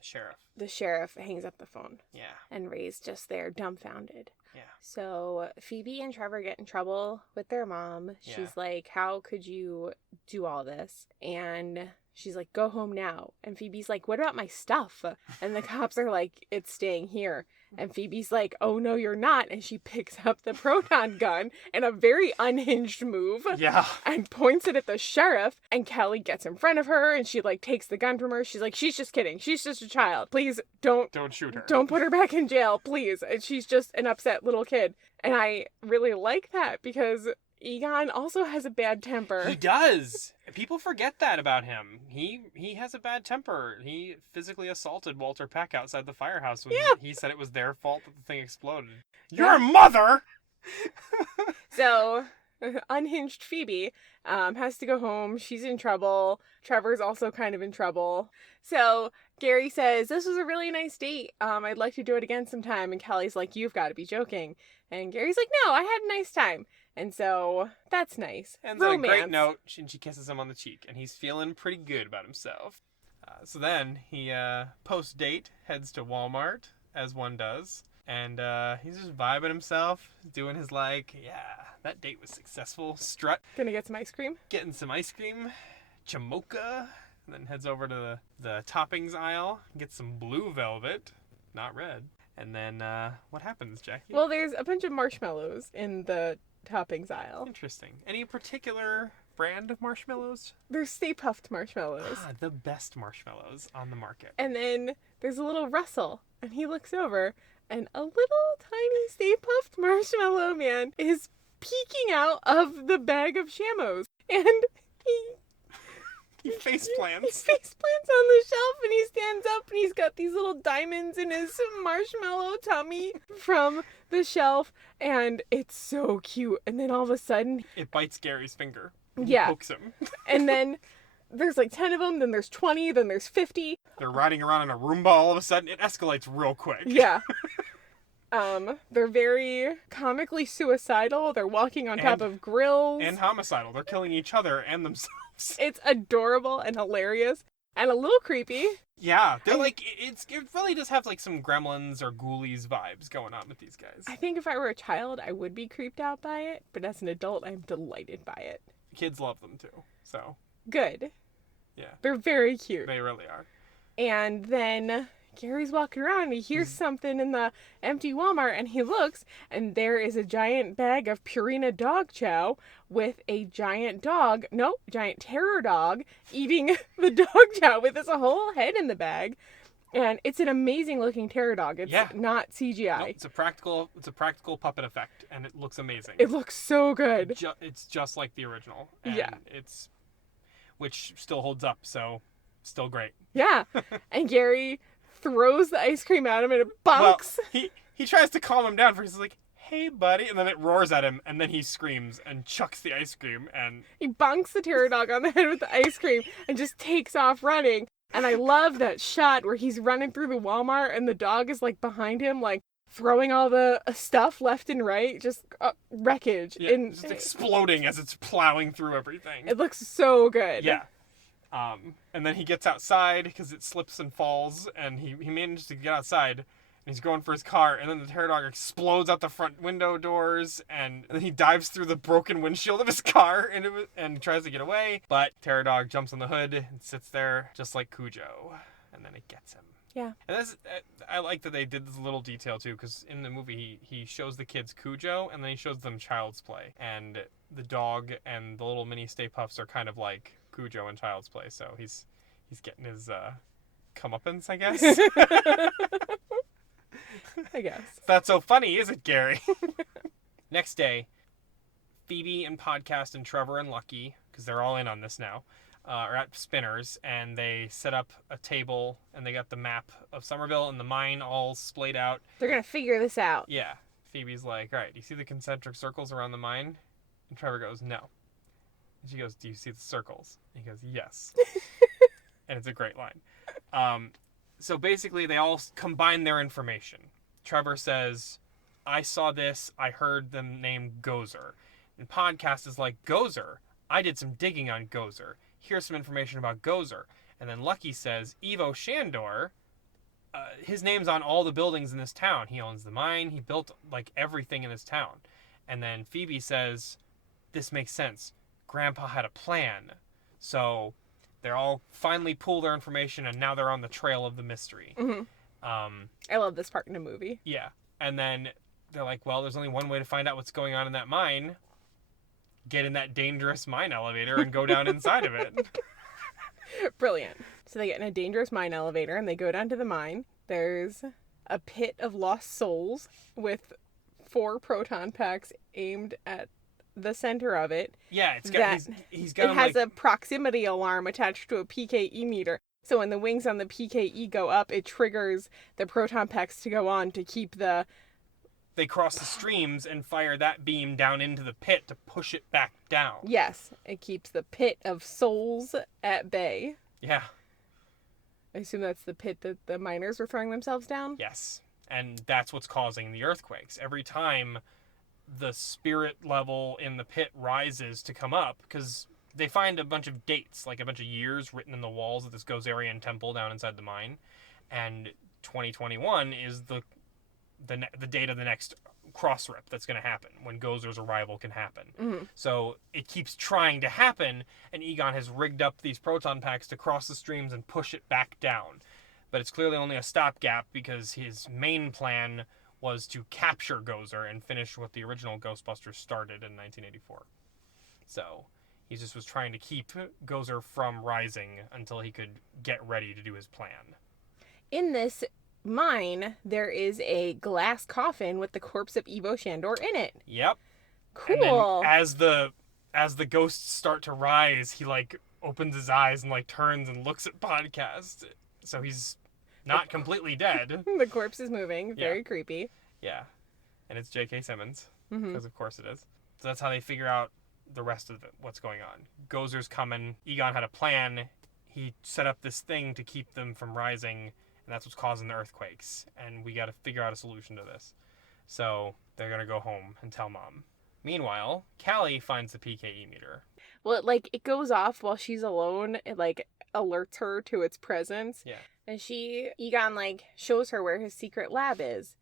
the sheriff, hangs up the phone. Yeah. And Ray's just there, dumbfounded. Yeah. So Phoebe and Trevor get in trouble with their mom. She's like, how could you do all this? And she's like, go home now. And Phoebe's like, what about my stuff? And the cops are like, it's staying here. And Phoebe's like, oh, no, you're not. And she picks up the proton gun in a very unhinged move. Yeah. And points it at the sheriff. And Kelly gets in front of her and she takes the gun from her. She's like, she's just kidding. She's just a child. Please don't shoot her. Don't put her back in jail, please. And she's just an upset little kid. And I really like that because Egon also has a bad temper. He does. People forget that about him. He has a bad temper. He physically assaulted Walter Peck outside the firehouse when he said it was their fault that the thing exploded. Your mother! So, unhinged Phoebe has to go home. She's in trouble. Trevor's also kind of in trouble. So, Gary says, this was a really nice date. I'd like to do it again sometime. And Kelly's like, you've got to be joking. And Gary's like, no, I had a nice time. And so, that's nice. And on a great note, and she kisses him on the cheek. And he's feeling pretty good about himself. So then, he, post-date, heads to Walmart, as one does. And he's just vibing himself, doing his that date was successful strut. Gonna get some ice cream? Getting some ice cream, chamocha, and then heads over to the toppings aisle, gets some blue velvet, not red. And then what happens, Jackie? Well, there's a bunch of marshmallows in the toppings aisle. Interesting. Any particular brand of marshmallows? There's Stay Puft marshmallows. The best marshmallows on the market. And then there's a little Russell, and he looks over, and a little tiny Stay Puft Marshmallow Man is peeking out of the bag of Shamos. And he face plants. He face plants on the shelf, and he stands up, and he's got these little diamonds in his marshmallow tummy from the shelf, and it's so cute. And then all of a sudden, it bites Gary's finger. Yeah. Pokes him. And then there's 10 of them, then there's 20, then there's 50. They're riding around in a Roomba all of a sudden. It escalates real quick. Yeah. They're very comically suicidal. They're walking on top of grills. And homicidal. They're killing each other and themselves. It's adorable and hilarious and a little creepy. Yeah, they're it really does have some Gremlins or Ghoulies vibes going on with these guys. I think if I were a child, I would be creeped out by it, but as an adult, I'm delighted by it. Kids love them too, so. Good. Yeah. They're very cute. They really are. And then Gary's walking around and he hears something in the empty Walmart and he looks and there is a giant bag of Purina dog chow with a giant terror dog eating the dog chow with his whole head in the bag. And it's an amazing looking terror dog. It's not CGI. Nope, it's a practical puppet effect and it looks amazing. It looks so good. It's just like the original. And which still holds up, so still great. Yeah. And Gary throws the ice cream at him and it bonks. Well, he tries to calm him down first. He's like, hey, buddy. And then it roars at him. And then he screams and chucks the ice cream. And he bonks the terror dog on the head with the ice cream and just takes off running. And I love that shot where he's running through the Walmart and the dog is behind him, throwing all the stuff left and right. Just wreckage. Yeah, just exploding as it's plowing through everything. It looks so good. Yeah. And then he gets outside because it slips and falls, and he manages to get outside, and he's going for his car, and then the terror dog explodes out the front window doors, and then he dives through the broken windshield of his car and tries to get away, but terror dog jumps on the hood and sits there just like Cujo, and then it gets him. Yeah. And I like that they did this little detail too, because in the movie he shows the kids Cujo, and then he shows them Child's Play, and the dog and the little mini Stay Puffs are kind of like Cujo and Child's Play, so he's getting his comeuppance, I guess. I guess. That's so funny, is it, Gary? Next day, Phoebe and Podcast and Trevor and Lucky, because they're all in on this now, are at Spinner's, and they set up a table, and they got the map of Somerville and the mine all splayed out. They're gonna figure this out. Yeah. Phoebe's like, all right, do you see the concentric circles around the mine? And Trevor goes, no. And she goes, "Do you see the circles?" And he goes, "Yes." And it's a great line. So basically, they all combine their information. Trevor says, "I saw this. I heard the name Gozer." And Podcast is like, "Gozer? I did some digging on Gozer. Here's some information about Gozer." And then Lucky says, "Ivo Shandor, his name's on all the buildings in this town. He owns the mine. He built, like, everything in this town." And then Phoebe says, "This makes sense. Grandpa had a plan." So they're all finally pull their information, and now they're on the trail of the mystery. Mm-hmm. I love this part in a movie. Yeah. And then they're like, well, there's only one way to find out what's going on in that mine. Get in that dangerous mine elevator and go down inside of it. Brilliant. So they get in a dangerous mine elevator and they go down to the mine. There's a pit of lost souls with 4 proton packs aimed at the center of it. Yeah, it's got he's got. It has a proximity alarm attached to a PKE meter. So when the wings on the PKE go up, it triggers the proton packs to go on to keep the... They cross the streams and fire that beam down into the pit to push it back down. Yes, it keeps the pit of souls at bay. Yeah. I assume that's the pit that the miners were throwing themselves down? Yes. And that's what's causing the earthquakes. Every time the spirit level in the pit rises to come up, because they find a bunch of dates, like a bunch of years written in the walls of this Gozerian temple down inside the mine. And 2021 is the date of the next cross rip that's going to happen, when Gozer's arrival can happen. Mm-hmm. So it keeps trying to happen, and Egon has rigged up these proton packs to cross the streams and push it back down. But it's clearly only a stopgap, because his main plan was to capture Gozer and finish what the original Ghostbusters started in 1984. So he just was trying to keep Gozer from rising until he could get ready to do his plan. In this mine, there is a glass coffin with the corpse of Ivo Shandor in it. Yep. Cool. And then as the ghosts start to rise, he like opens his eyes and like turns and looks at Podcast. So he's not completely dead. The corpse is moving. Very creepy. Yeah. And it's J.K. Simmons, Mm-hmm. because of course it is. So that's how they figure out the rest of what's going on. Gozer's coming. Egon had a plan. He set up this thing to keep them from rising, and that's what's causing the earthquakes. And we got to figure out a solution to this. So they're going to go home and tell Mom. Meanwhile, Callie finds the PKE meter. Well, it goes off while she's alone. It, alerts her to its presence. Yeah. And Egon, shows her where his secret lab is.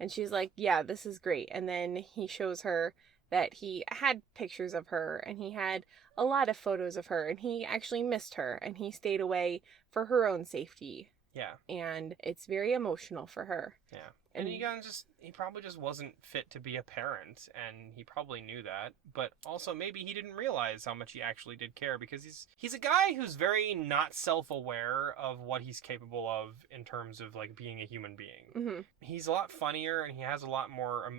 And she's like, yeah, this is great. And then he shows her that he had pictures of her, and he had a lot of photos of her, and he actually missed her, and he stayed away for her own safety. Yeah. And it's very emotional for her. Yeah. And Egon he probably just wasn't fit to be a parent, and he probably knew that. But also maybe he didn't realize how much he actually did care, because he's a guy who's very not self-aware of what he's capable of in terms of being a human being. Mm-hmm. He's a lot funnier, and he has a lot more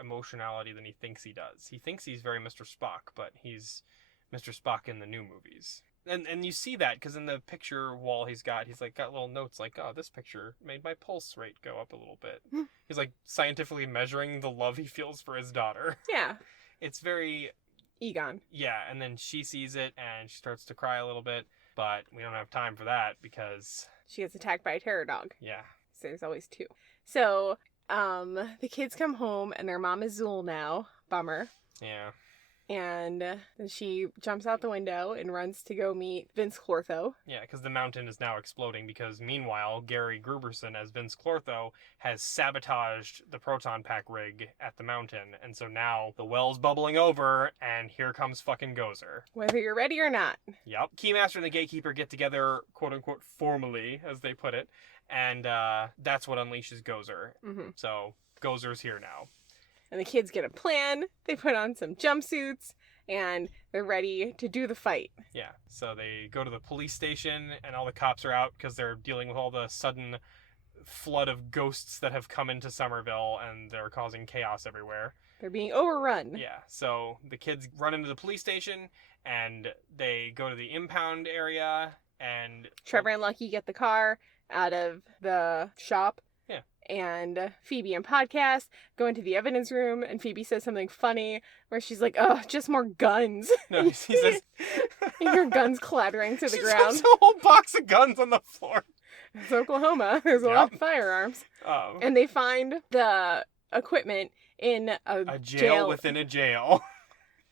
emotionality than he thinks he does. He thinks he's very Mr. Spock, but he's Mr. Spock in the new movies. And you see that because in the picture wall he's got little notes oh, this picture made my pulse rate go up a little bit. He's scientifically measuring the love he feels for his daughter. Yeah. It's very... Egon. Yeah, and then she sees it and she starts to cry a little bit, but we don't have time for that because... She gets attacked by a terror dog. Yeah. So there's always 2. So, the kids come home and their mom is Zool now. Bummer. Yeah. And she jumps out the window and runs to go meet Vince Clortho. Yeah, because the mountain is now exploding because meanwhile, Gary Gruberson as Vince Clortho has sabotaged the proton pack rig at the mountain. And so now the well's bubbling over and here comes fucking Gozer. Whether you're ready or not. Yep. Keymaster and the Gatekeeper get together, quote unquote, formally, as they put it. And that's what unleashes Gozer. Mm-hmm. So Gozer's here now. And the kids get a plan, they put on some jumpsuits, and they're ready to do the fight. Yeah, so they go to the police station, and all the cops are out because they're dealing with all the sudden flood of ghosts that have come into Somerville, and they're causing chaos everywhere. They're being overrun. Yeah, so the kids run into the police station, and they go to the impound area, and... Trevor and Lucky get the car out of the shop. Yeah. and Phoebe and Podcast go into the evidence room, and Phoebe says something funny where she's like, "Oh, just more guns." No, he says... You hear guns clattering to the ground. There's a whole box of guns on the floor. It's Oklahoma. There's a lot of firearms. And they find the equipment in a jail within a jail.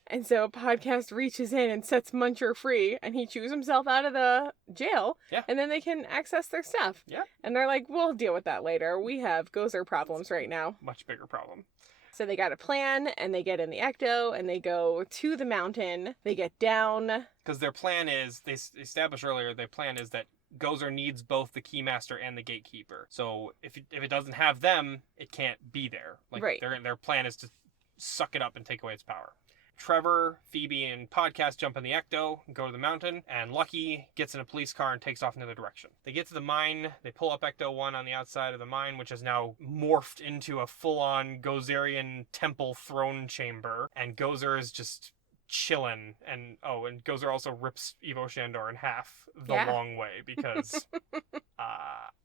And so Podcast reaches in and sets Muncher free, and he chews himself out of the jail. Yeah. And then they can access their stuff. Yeah. And they're like, we'll deal with that later. We have Gozer problems right now. Much bigger problem. So they got a plan, and they get in the Ecto, and they go to the mountain. They get down. Because their plan is, they established earlier, their plan is that Gozer needs both the Keymaster and the Gatekeeper. So if it doesn't have them, it can't be there. Like, right. Their plan is to suck it up and take away its power. Trevor, Phoebe, and Podcast jump in the Ecto and go to the mountain, and Lucky gets in a police car and takes off in another direction. They get to the mine, they pull up Ecto 1 on the outside of the mine, which has now morphed into a full-on Gozerian temple throne chamber, and Gozer is just chilling, and Gozer also rips Evo Shandor in half the long way, because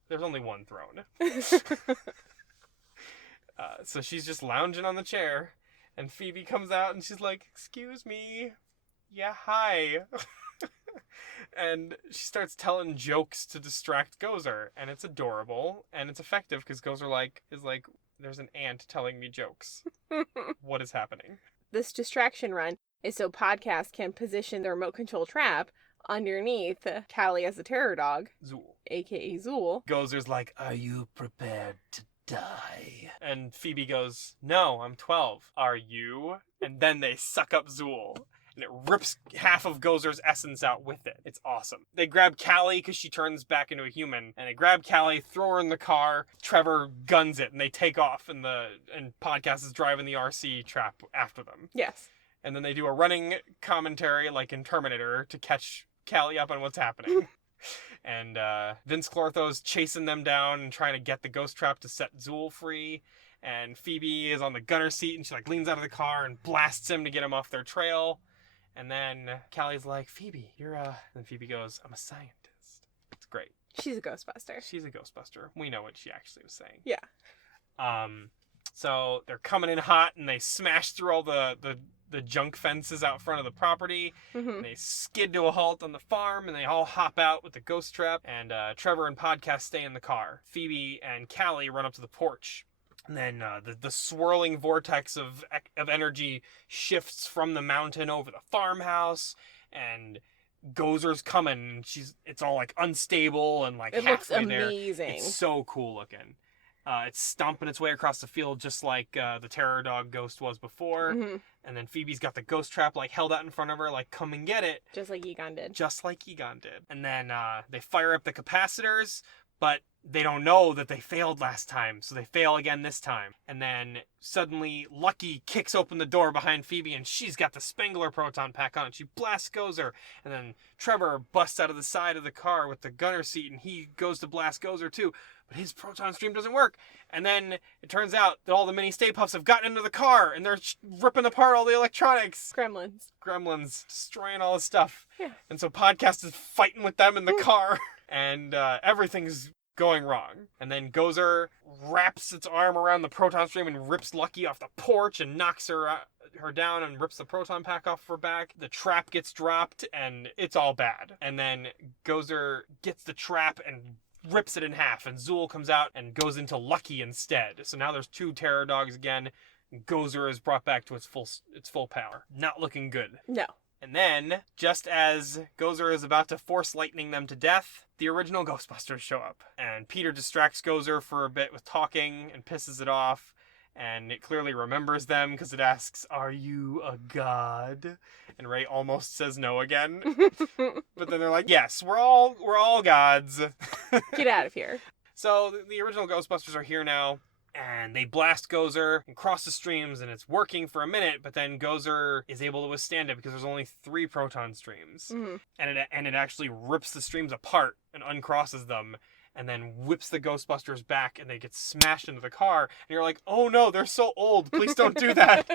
there's only one throne. So she's just lounging on the chair, and Phoebe comes out and she's like, "Excuse me." "Yeah, hi." And she starts telling jokes to distract Gozer, and it's adorable, and it's effective because Gozer is like, "There's an ant telling me jokes." What is happening? This distraction run is so Podcast can position the remote control trap underneath Callie as the terror dog. Zool. A.k.a. Zool. Gozer's like, "Are you prepared to die?" And Phoebe goes, "No, I'm 12. Are you?" And then they suck up Zool, and it rips half of Gozer's essence out with it. It's awesome. They grab Callie because she turns back into a human, and they grab Callie, throw her in the car. Trevor guns it, and they take off, and Podcast is driving the RC trap after them. Yes. And then they do a running commentary like in Terminator to catch Callie up on what's happening. And Vince Clortho's chasing them down and trying to get the ghost trap to set Zool free. And Phoebe is on the gunner seat, and she leans out of the car and blasts him to get him off their trail. And then Callie's like, "Phoebe, you're And Phoebe goes, "I'm a scientist." It's great. She's a Ghostbuster. She's a Ghostbuster. We know what she actually was saying. Yeah. So they're coming in hot, and they smash through all the junk fences out front of the property. Mm-hmm. And they skid to a halt on the farm, and they all hop out with the ghost trap, and Trevor and Podcast stay in the car. Phoebe and Callie run up to the porch, and then the swirling vortex of energy shifts from the mountain over the farmhouse, and Gozer's coming, and it's all unstable and it looks amazing there. It's so cool looking. It's stomping its way across the field just like the terror dog ghost was before. Mm-hmm. And then Phoebe's got the ghost trap held out in front of her, come and get it. Just like Egon did. And then they fire up the capacitors, but they don't know that they failed last time, so they fail again this time. And then suddenly Lucky kicks open the door behind Phoebe, and she's got the Spengler proton pack on, and she blasts Gozer. And then Trevor busts out of the side of the car with the gunner seat, and he goes to blast Gozer too. But his proton stream doesn't work. And then it turns out that all the mini Stay Puffs have gotten into the car, and they're ripping apart all the electronics. Gremlins. Destroying all the stuff. Yeah. And so Podcast is fighting with them in the car, and everything's going wrong. And then Gozer wraps its arm around the proton stream and rips Lucky off the porch and knocks her down and rips the proton pack off her back. The trap gets dropped, and it's all bad. And then Gozer gets the trap and rips it in half, and Zool comes out and goes into Lucky instead. So now there's two terror dogs again. Gozer is brought back to its full power. Not looking good. No. And then, just as Gozer is about to force lightning them to death, the original Ghostbusters show up. And Peter distracts Gozer for a bit with talking and pisses it off. And it clearly remembers them because it asks, "Are you a god?" And Ray almost says no again. But then they're like, "Yes, we're all gods." Get out of here. So the original Ghostbusters are here now. And they blast Gozer and cross the streams, and it's working for a minute, but then Gozer is able to withstand it because there's only 3 proton streams. Mm-hmm. And it actually rips the streams apart and uncrosses them, and then whips the Ghostbusters back, and they get smashed into the car. And you're like, "Oh no, they're so old. Please don't do that."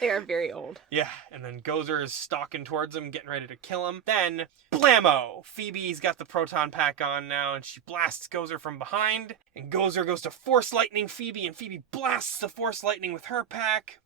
They are very old. Yeah, and then Gozer is stalking towards him, getting ready to kill him. Then, blammo! Phoebe's got the proton pack on now, and she blasts Gozer from behind. And Gozer goes to force lightning Phoebe, and Phoebe blasts the force lightning with her pack.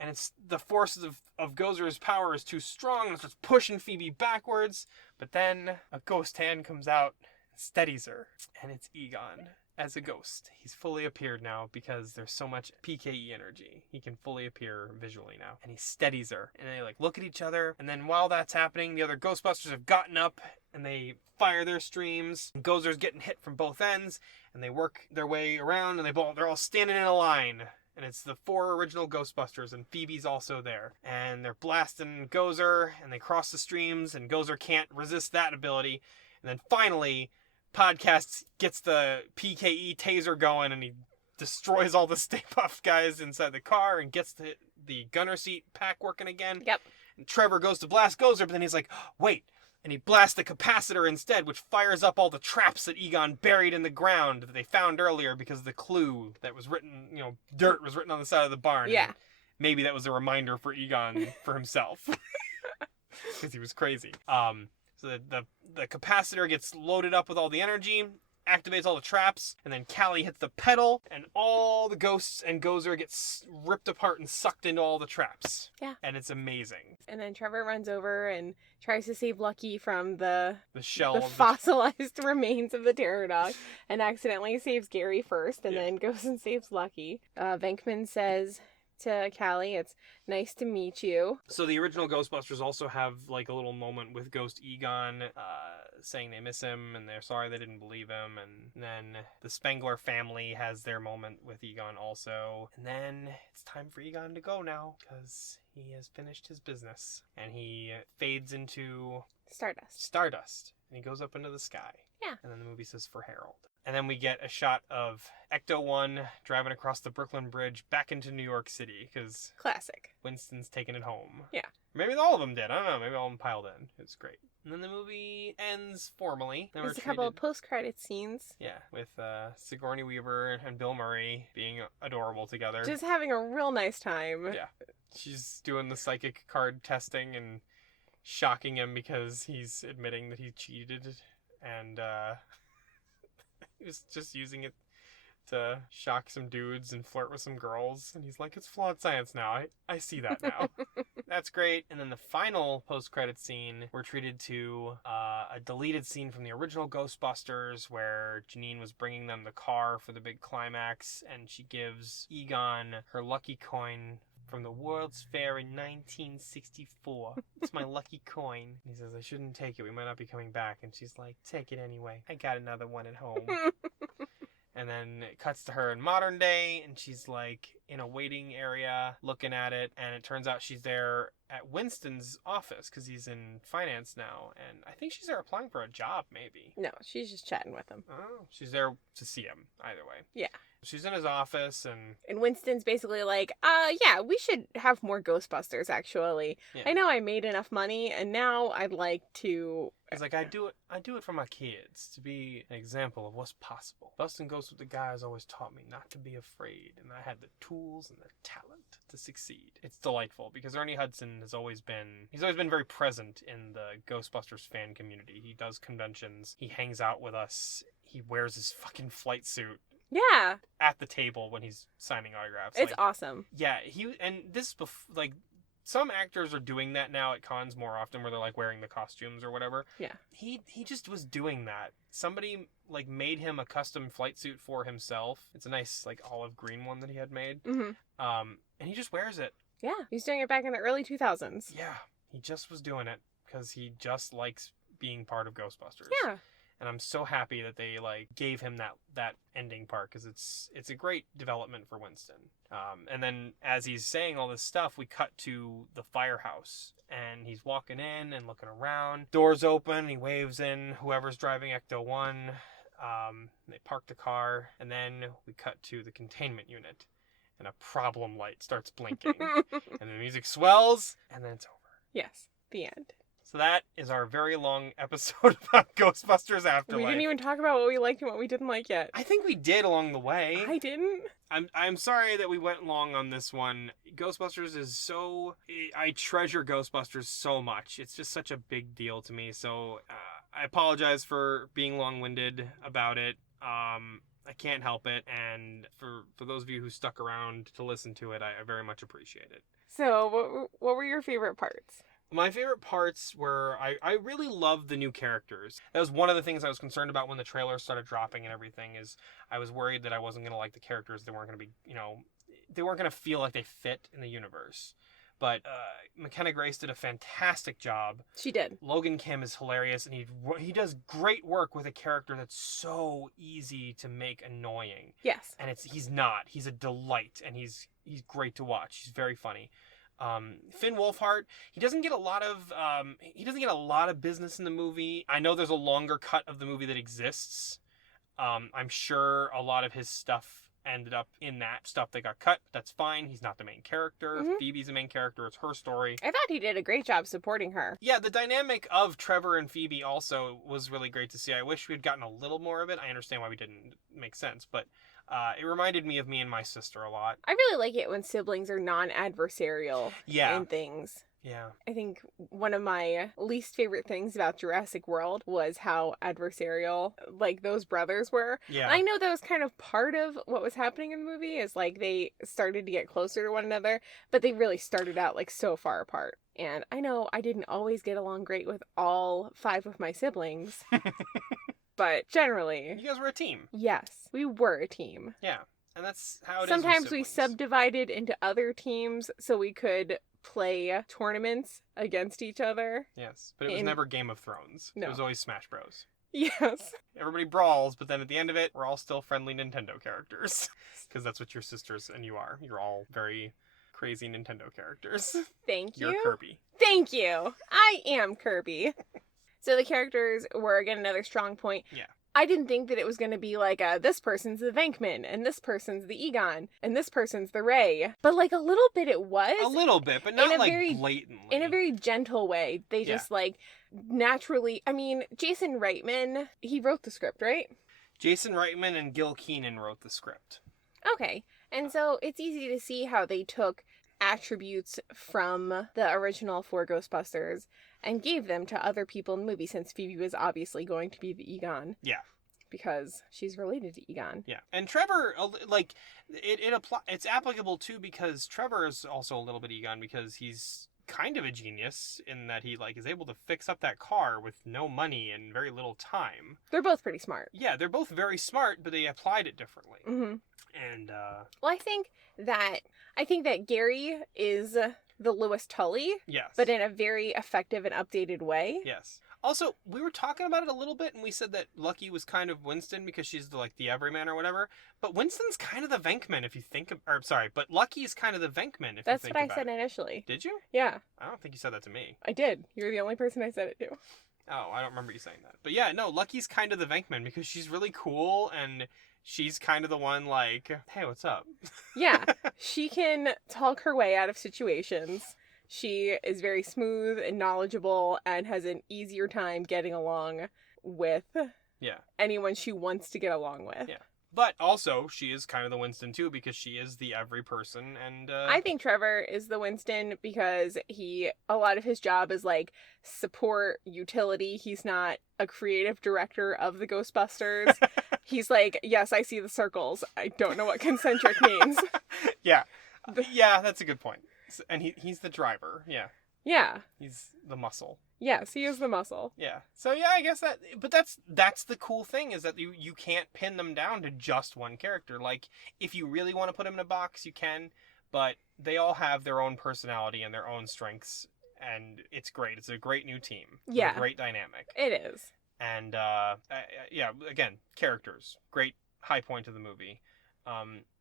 And it's the force of Gozer's power is too strong, and it's just pushing Phoebe backwards. But then a ghost hand comes out and steadies her, and it's Egon. As a ghost. He's fully appeared now because there's so much PKE energy. He can fully appear visually now. And he steadies her. And they look at each other. And then while that's happening, the other Ghostbusters have gotten up and they fire their streams. And Gozer's getting hit from both ends. And they work their way around and they're all standing in a line. And it's the 4 original Ghostbusters, and Phoebe's also there. And they're blasting Gozer, and they cross the streams, and Gozer can't resist that ability. And then finally, Podcast gets the PKE taser going, and he destroys all the Stay Puft guys inside the car and gets the gunner seat pack working again. Yep. And Trevor goes to blast Gozer, but then he's like, wait. And he blasts the capacitor instead, which fires up all the traps that Egon buried in the ground that they found earlier because of the clue that was written, dirt was written on the side of the barn. Yeah. And maybe that was a reminder for Egon for himself. Because he was crazy. So the capacitor gets loaded up with all the energy, activates all the traps, and then Callie hits the pedal, and all the ghosts and Gozer gets ripped apart and sucked into all the traps. Yeah. And it's amazing. And then Trevor runs over and tries to save Lucky from the shell, the fossilized remains of the terror dog, and accidentally saves Gary first, and then goes and saves Lucky. Venkman says to Callie, it's nice to meet you. So the original Ghostbusters also have a little moment with Ghost Egon saying they miss him and they're sorry they didn't believe him, and then the Spengler family has their moment with Egon also, and then it's time for Egon to go now because he has finished his business, and he fades into Stardust, and he goes up into the sky. Yeah. And then the movie says for Harold. And then we get a shot of Ecto-1 driving across the Brooklyn Bridge back into New York City because classic. Winston's taking it home. Yeah. Maybe all of them did. I don't know. Maybe all of them piled in. It was great. And then the movie ends formally. There's a couple of post-credit scenes. Yeah, with Sigourney Weaver and Bill Murray being adorable together. Just having a real nice time. Yeah. She's doing the psychic card testing and shocking him because he's admitting that he cheated. And he was just using it to shock some dudes and flirt with some girls. And he's like, it's flawed science now. I see that now. That's great. And then the final post-credit scene, we're treated to a deleted scene from the original Ghostbusters where Janine was bringing them the car for the big climax. And she gives Egon her lucky coin from the World's Fair in 1964. It's my lucky coin. And he says, I shouldn't take it. We might not be coming back. And she's like, take it anyway. I got another one at home. And then it cuts to her in modern day, and she's in a waiting area looking at it, and it turns out she's there at Winston's office because he's in finance now, and I think she's there applying for a job, maybe. No, she's just chatting with him. Oh, she's there to see him, either way. Yeah. She's in his office, and Winston's basically like, yeah, we should have more Ghostbusters, actually. Yeah. I know I made enough money, and now I'd like to... He's like, I do it for my kids, to be an example of what's possible. Busting Ghosts with the Guys always taught me not to be afraid, and I had the tools and the talent to succeed. It's delightful, because Ernie Hudson he's always been very present in the Ghostbusters fan community. He does conventions, he hangs out with us, he wears his fucking flight suit. Yeah. At the table when he's signing autographs. It's awesome. Yeah, some actors are doing that now at cons more often where they're wearing the costumes or whatever. Yeah. He just was doing that. Somebody made him a custom flight suit for himself. It's a nice olive green one that he had made. Mm-hmm. And he just wears it. Yeah, he's doing it back in the early 2000s. Yeah, he just was doing it because he just likes being part of Ghostbusters. Yeah. And I'm so happy that they gave him that ending part because it's a great development for Winston. And then as he's saying all this stuff, we cut to the firehouse and he's walking in and looking around. Doors open, he waves in whoever's driving Ecto-1. They park the car, and then we cut to the containment unit, and a problem light starts blinking, and the music swells, and then it's over. Yes, the end. So that is our very long episode about Ghostbusters Afterlife. We didn't even talk about what we liked and what we didn't like yet. I think we did along the way. I didn't. I'm sorry that we went long on this one. Ghostbusters is so... I treasure Ghostbusters so much. It's just such a big deal to me. So I apologize for being long-winded about it. I can't help it. And for those of you who stuck around to listen to it, I very much appreciate it. So what were your favorite parts? My favorite parts were, I really loved the new characters. That was one of the things I was concerned about when the trailers started dropping and everything, is I was worried that I wasn't going to like the characters. They weren't going to be, they weren't going to feel like they fit in the universe. But McKenna Grace did a fantastic job. She did. Logan Kim is hilarious, and he does great work with a character that's so easy to make annoying. Yes. And he's not. He's a delight, and he's great to watch. He's very funny. Finn Wolfhard, he doesn't get a lot of business in the movie. I know there's a longer cut of the movie that exists. I'm sure a lot of his stuff ended up in that stuff that got cut. That's fine. He's not the main character. Mm-hmm. Phoebe's the main character. It's her story. I thought he did a great job supporting her. Yeah, the dynamic of Trevor and Phoebe also was really great to see. I wish we'd gotten a little more of it. I understand why we didn't. Make sense, but it reminded me of me and my sister a lot. I really like it when siblings are non-adversarial in things. Yeah. I think one of my least favorite things about Jurassic World was how adversarial, those brothers were. Yeah. And I know that was kind of part of what was happening in the movie, is, they started to get closer to one another, but they really started out, so far apart. And I know I didn't always get along great with all 5 of my siblings. But generally... You guys were a team. Yes, we were a team. Yeah, and that's how it is. Sometimes we subdivided into other teams so we could play tournaments against each other. Yes, but it was never Game of Thrones. No. It was always Smash Bros. Yes. Everybody brawls, but then at the end of it, we're all still friendly Nintendo characters. Because that's what your sisters and you are. You're all very crazy Nintendo characters. Thank you. You're Kirby. Thank you. I am Kirby. So the characters were, again, another strong point. Yeah. I didn't think that it was going to be this person's the Venkman, and this person's the Egon, and this person's the Ray. But, a little bit it was. A little bit, but not, blatantly. In a very gentle way. They just, naturally... I mean, Jason Reitman, he wrote the script, right? Jason Reitman and Gil Keenan wrote the script. Okay. And so it's easy to see how they took attributes from the original 4 Ghostbusters and gave them to other people in the movie, since Phoebe was obviously going to be the Egon. Yeah. Because she's related to Egon. Yeah. And Trevor, it's applicable too, because Trevor is also a little bit Egon, because he's kind of a genius in that he is able to fix up that car with no money and very little time. They're both pretty smart. Yeah, they're both very smart, but they applied it differently. Mm-hmm. And well, I think that Gary is the Louis Tully. Yes. But in a very effective and updated way. Yes. Also, we were talking about it a little bit, and we said that Lucky was kind of Winston because she's the everyman or whatever. But Winston's kind of the Venkman if you think of... Or, sorry, but Lucky's kind of the Venkman if you think about it. That's what I said initially. Did you? Yeah. I don't think you said that to me. I did. You're the only person I said it to. Oh, I don't remember you saying that. But yeah, no, Lucky's kind of the Venkman because she's really cool, and she's kind of the one hey, what's up? Yeah. She can talk her way out of situations. She is very smooth and knowledgeable and has an easier time getting along with anyone she wants to get along with. Yeah. But also, she is kind of the Winston, too, because she is the every person, and... I think Trevor is the Winston because a lot of his job is, support, utility. He's not a creative director of the Ghostbusters. He's yes, I see the circles. I don't know what concentric means. Yeah. Yeah, that's a good point. And he's the driver, yeah. Yeah. He's the muscle. Yes, he is the muscle. Yeah. So yeah, I guess but that's the cool thing, is that you can't pin them down to just one character. If you really want to put them in a box, you can, but they all have their own personality and their own strengths, and it's great. It's a great new team. Yeah. It's a great dynamic. It is. And yeah, again, characters. Great high point of the movie.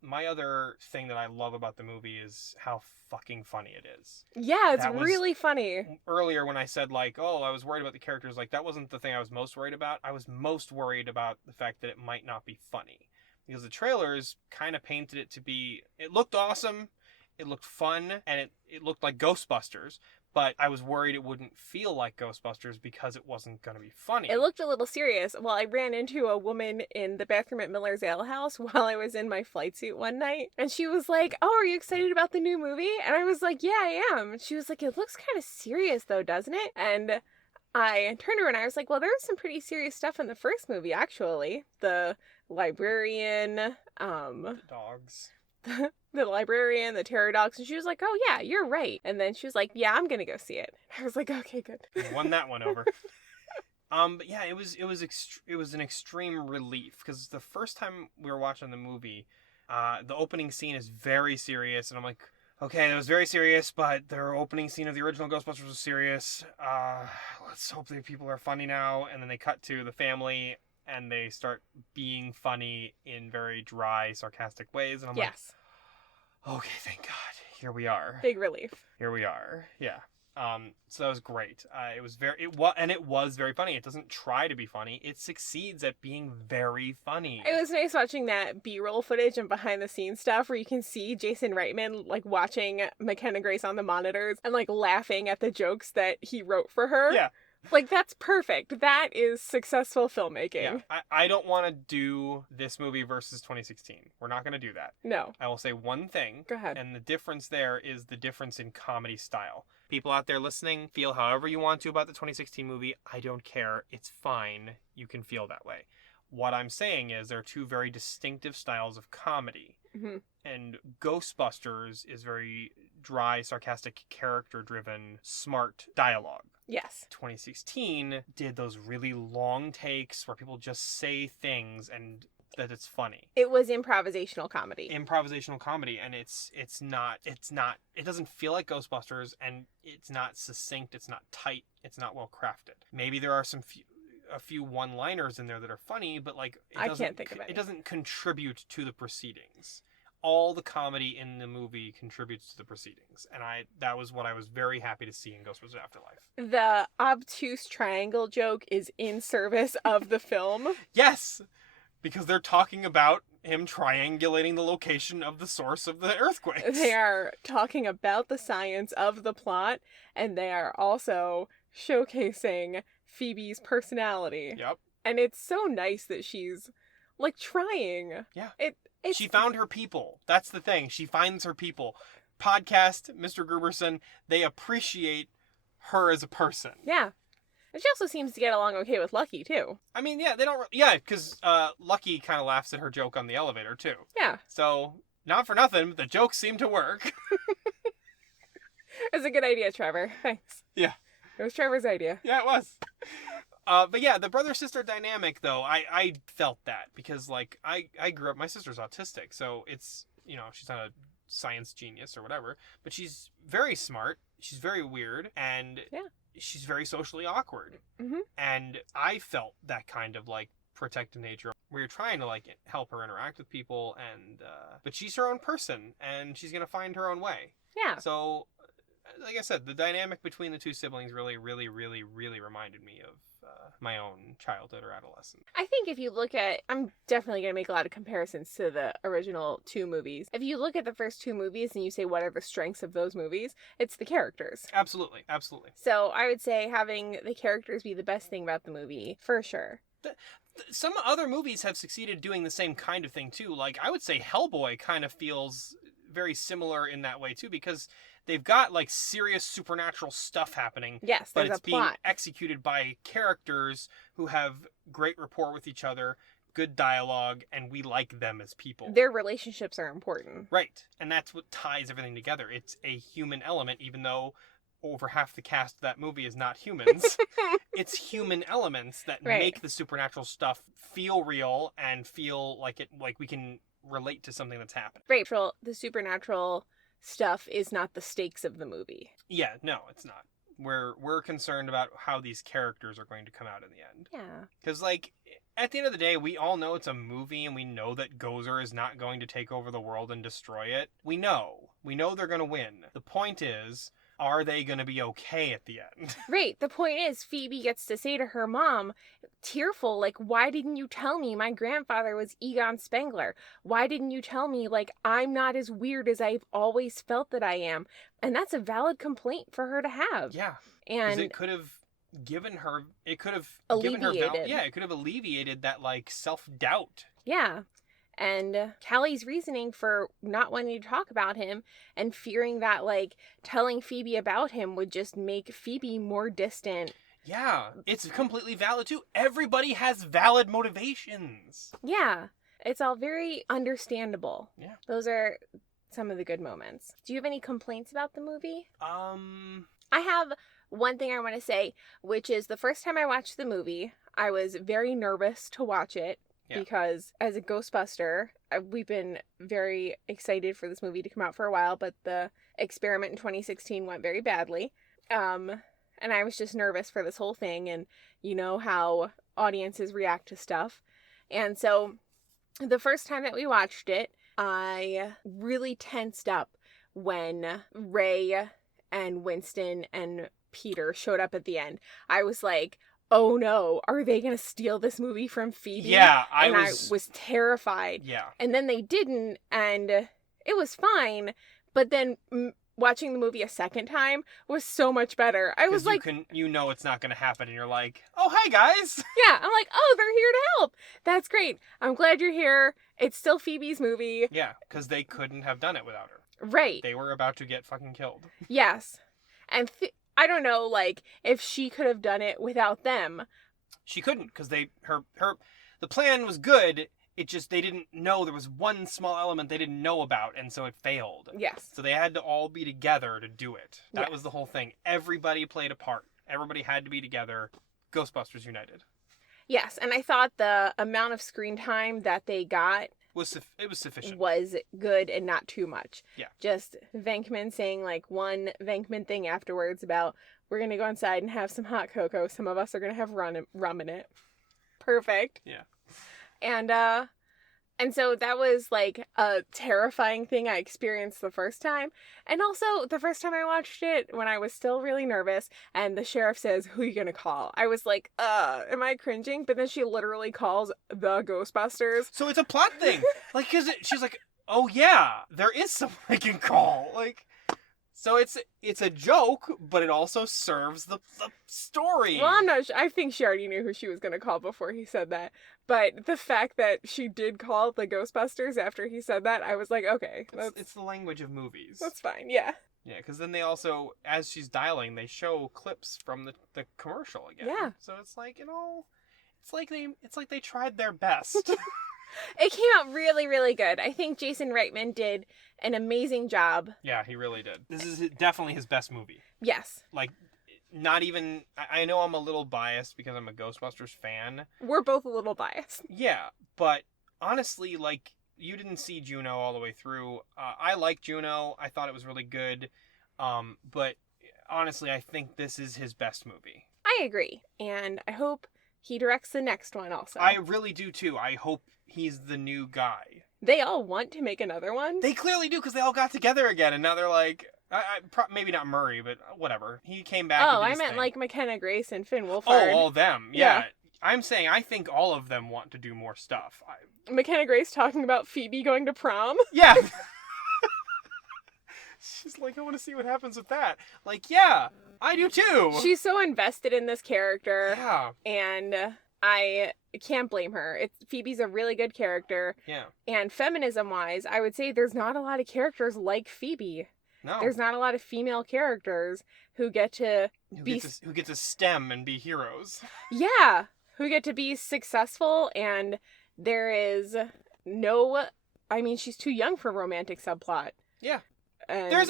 My other thing that I love about the movie is how fucking funny it is. Yeah, it's really funny. Earlier when I said I was worried about the characters, that wasn't the thing I was most worried about. I was most worried about the fact that it might not be funny. Because the trailers kind of painted it to be, it looked awesome, it looked fun, and it looked like Ghostbusters, but I was worried it wouldn't feel like Ghostbusters because it wasn't going to be funny. It looked a little serious. Well, I ran into a woman in the bathroom at Miller's Ale House while I was in my flight suit one night, and she was like, "Oh, are you excited about the new movie?" And I was like, "Yeah, I am." And she was like, "It looks kind of serious though, doesn't it?" And I turned to her and I was like, "Well, there was some pretty serious stuff in the first movie, actually. The librarian, Dogs. the librarian, the terror dogs." And she was like, "Oh yeah, you're right." And then she was like, "Yeah, I'm gonna go see it." I was like, "Okay, good." You won that one over. But yeah, it was an extreme relief because the first time we were watching the movie, the opening scene is very serious, and I'm like, okay, it was very serious, but their opening scene of the original Ghostbusters was serious. Let's hope the people are funny now. And then they cut to the family, and they start being funny in very dry, sarcastic ways, and I'm like, okay, thank God, here we are. Big relief. Here we are. Yeah. So that was great. It was very funny. It doesn't try to be funny. It succeeds at being very funny. It was nice watching that B-roll footage and behind-the-scenes stuff where you can see Jason Reitman, like, watching McKenna Grace on the monitors and, like, laughing at the jokes that he wrote for her. Yeah. Like, that's perfect. That is successful filmmaking. Yeah. I don't want to do this movie versus 2016. We're not going to do that. No. I will say one thing. Go ahead. And the difference there is the difference in comedy style. People out there listening, feel however you want to about the 2016 movie. I don't care. It's fine. You can feel that way. What I'm saying is there are two very distinctive styles of comedy. Mm-hmm. And Ghostbusters is very dry, sarcastic, character-driven, smart dialogue. Yes. 2016 did those really long takes where people just say things and that it's funny. It was improvisational comedy. Improvisational comedy, and it doesn't feel like Ghostbusters, and it's not succinct, it's not tight, it's not well crafted. Maybe there are a few one-liners in there that are funny, but like I can't think of any. It doesn't contribute to the proceedings. All the comedy in the movie contributes to the proceedings, and that was what I was very happy to see in Ghostbusters Afterlife. The obtuse triangle joke is in service of the film. Yes, because they're talking about him triangulating the location of the source of the earthquakes. They are talking about the science of the plot, and they are also showcasing Phoebe's personality. Yep. And it's so nice that she's, like, trying. Yeah. She found her people. That's the thing. She finds her people. Podcast, Mr. Gruberson, they appreciate her as a person. Yeah. And she also seems to get along okay with Lucky, too. I mean, yeah, they don't... Yeah, because Lucky kind of laughs at her joke on the elevator, too. Yeah. So, not for nothing, but the jokes seem to work. It's a good idea, Trevor. Thanks. Yeah. It was Trevor's idea. Yeah, it was. But yeah, the brother-sister dynamic, though, I felt that. Because, like, I grew up... My sister's autistic, so it's... You know, she's not a science genius or whatever. But she's very smart. She's very weird. And... Yeah. She's very socially awkward. Mm-hmm. And I felt that kind of, like, protective nature where you're trying to, like, help her interact with people, and but she's her own person, and she's gonna find her own way. Yeah. So, like I said, the dynamic between the two siblings really, really, really, really reminded me of my own childhood or adolescence. I think if you look at... I'm definitely going to make a lot of comparisons to the original two movies. If you look at the first two movies and you say what are the strengths of those movies, it's the characters. Absolutely, absolutely. So I would say having the characters be the best thing about the movie, for sure. Some other movies have succeeded doing the same kind of thing, too. Like, I would say Hellboy kind of feels very similar in that way, too, because... They've got, like, serious supernatural stuff happening. Yes, but there's it's a plot. being executed by characters who have great rapport with each other, good dialogue, and we like them as people. Their relationships are important. Right. And that's what ties everything together. It's a human element, even though over half the cast of that movie is not humans. It's human elements that make the supernatural stuff feel real and feel like we can relate to something that's happened. Right. The supernatural stuff is not the stakes of the movie. Yeah, no, it's not. We're concerned about how these characters are going to come out in the end. Yeah. Because, like, at the end of the day, we all know it's a movie, and we know that Gozer is not going to take over the world and destroy it. We know. We know they're going to win. The point is, are they going to be okay at the end? Right. The point is, Phoebe gets to say to her mom, tearful, like, why didn't you tell me my grandfather was Egon Spengler? Why didn't you tell me, like, I'm not as weird as I've always felt that I am? And that's a valid complaint for her to have. Yeah. And it could have given her, it could have alleviated that, like, self-doubt. Yeah. And Callie's reasoning for not wanting to talk about him and fearing that, like, telling Phoebe about him would just make Phoebe more distant. Yeah, it's completely valid, too. Everybody has valid motivations. Yeah, it's all very understandable. Yeah. Those are some of the good moments. Do you have any complaints about the movie? I have one thing I want to say, which is the first time I watched the movie, I was very nervous to watch it. Yeah. Because as a Ghostbuster, we've been very excited for this movie to come out for a while, but the experiment in 2016 went very badly. And I was just nervous for this whole thing, and you know how audiences react to stuff. And so the first time that we watched it, I really tensed up when Ray and Winston and Peter showed up at the end. I was like, oh no, are they going to steal this movie from Phoebe? Yeah, I was terrified. Yeah. And then they didn't, and it was fine. But then watching the movie a second time was so much better. I was like, you know it's not going to happen, and you're like, oh, hi guys. Yeah, I'm like, oh, they're here to help. That's great. I'm glad you're here. It's still Phoebe's movie. Yeah, because they couldn't have done it without her. Right. They were about to get fucking killed. Yes. And I don't know, like, if she could have done it without them. She couldn't, because the plan was good. It just, they didn't know there was one small element they didn't know about, and so it failed. Yes. So they had to all be together to do it. That was the whole thing. Everybody played a part. Everybody had to be together. Ghostbusters United. Yes, and I thought the amount of screen time that they got was sufficient. Was good and not too much. Yeah. Just Venkman saying, like, one Venkman thing afterwards about, we're going to go inside and have some hot cocoa. Some of us are going to have rum in it. Perfect. Yeah. And so that was, like, a terrifying thing I experienced the first time. And also, the first time I watched it, when I was still really nervous, and the sheriff says, who are you gonna call? I was like, am I cringing? But then she literally calls the Ghostbusters. So it's a plot thing. Like, cause she's like, oh yeah, there is someone I can call. Like, so it's a joke, but it also serves the story. Well, I'm not sure. I think she already knew who she was going to call before he said that. But the fact that she did call the Ghostbusters after he said that, I was like, okay. It's the language of movies. That's fine, yeah. Yeah, because then they also, as she's dialing, they show clips from the commercial again. Yeah. So it's like, it's like they tried their best. It came out really, really good. I think Jason Reitman did an amazing job. Yeah, he really did. This is definitely his best movie. Yes. Like, not even... I know I'm a little biased because I'm a Ghostbusters fan. We're both a little biased. Yeah, but honestly, like, you didn't see Juno all the way through. I like Juno. I thought it was really good. But honestly, I think this is his best movie. I agree. And I hope he directs the next one also. I really do, too. I hope he's the new guy. They all want to make another one. They clearly do, because they all got together again, and now they're like... maybe not Murray, but whatever. He came back. Oh, I meant like McKenna Grace and Finn Wolfhard. Oh, all them. Yeah. I'm saying I think all of them want to do more stuff. McKenna Grace talking about Phoebe going to prom. Yeah. She's like, I want to see what happens with that. Like, yeah, I do too. She's so invested in this character. Yeah. And I can't blame her. Phoebe's a really good character. Yeah. And feminism-wise, I would say there's not a lot of characters like Phoebe. No. There's not a lot of female characters who get to who get to stem and be heroes. Yeah, who get to be successful, and there is no... I mean, she's too young for a romantic subplot. Yeah. And there's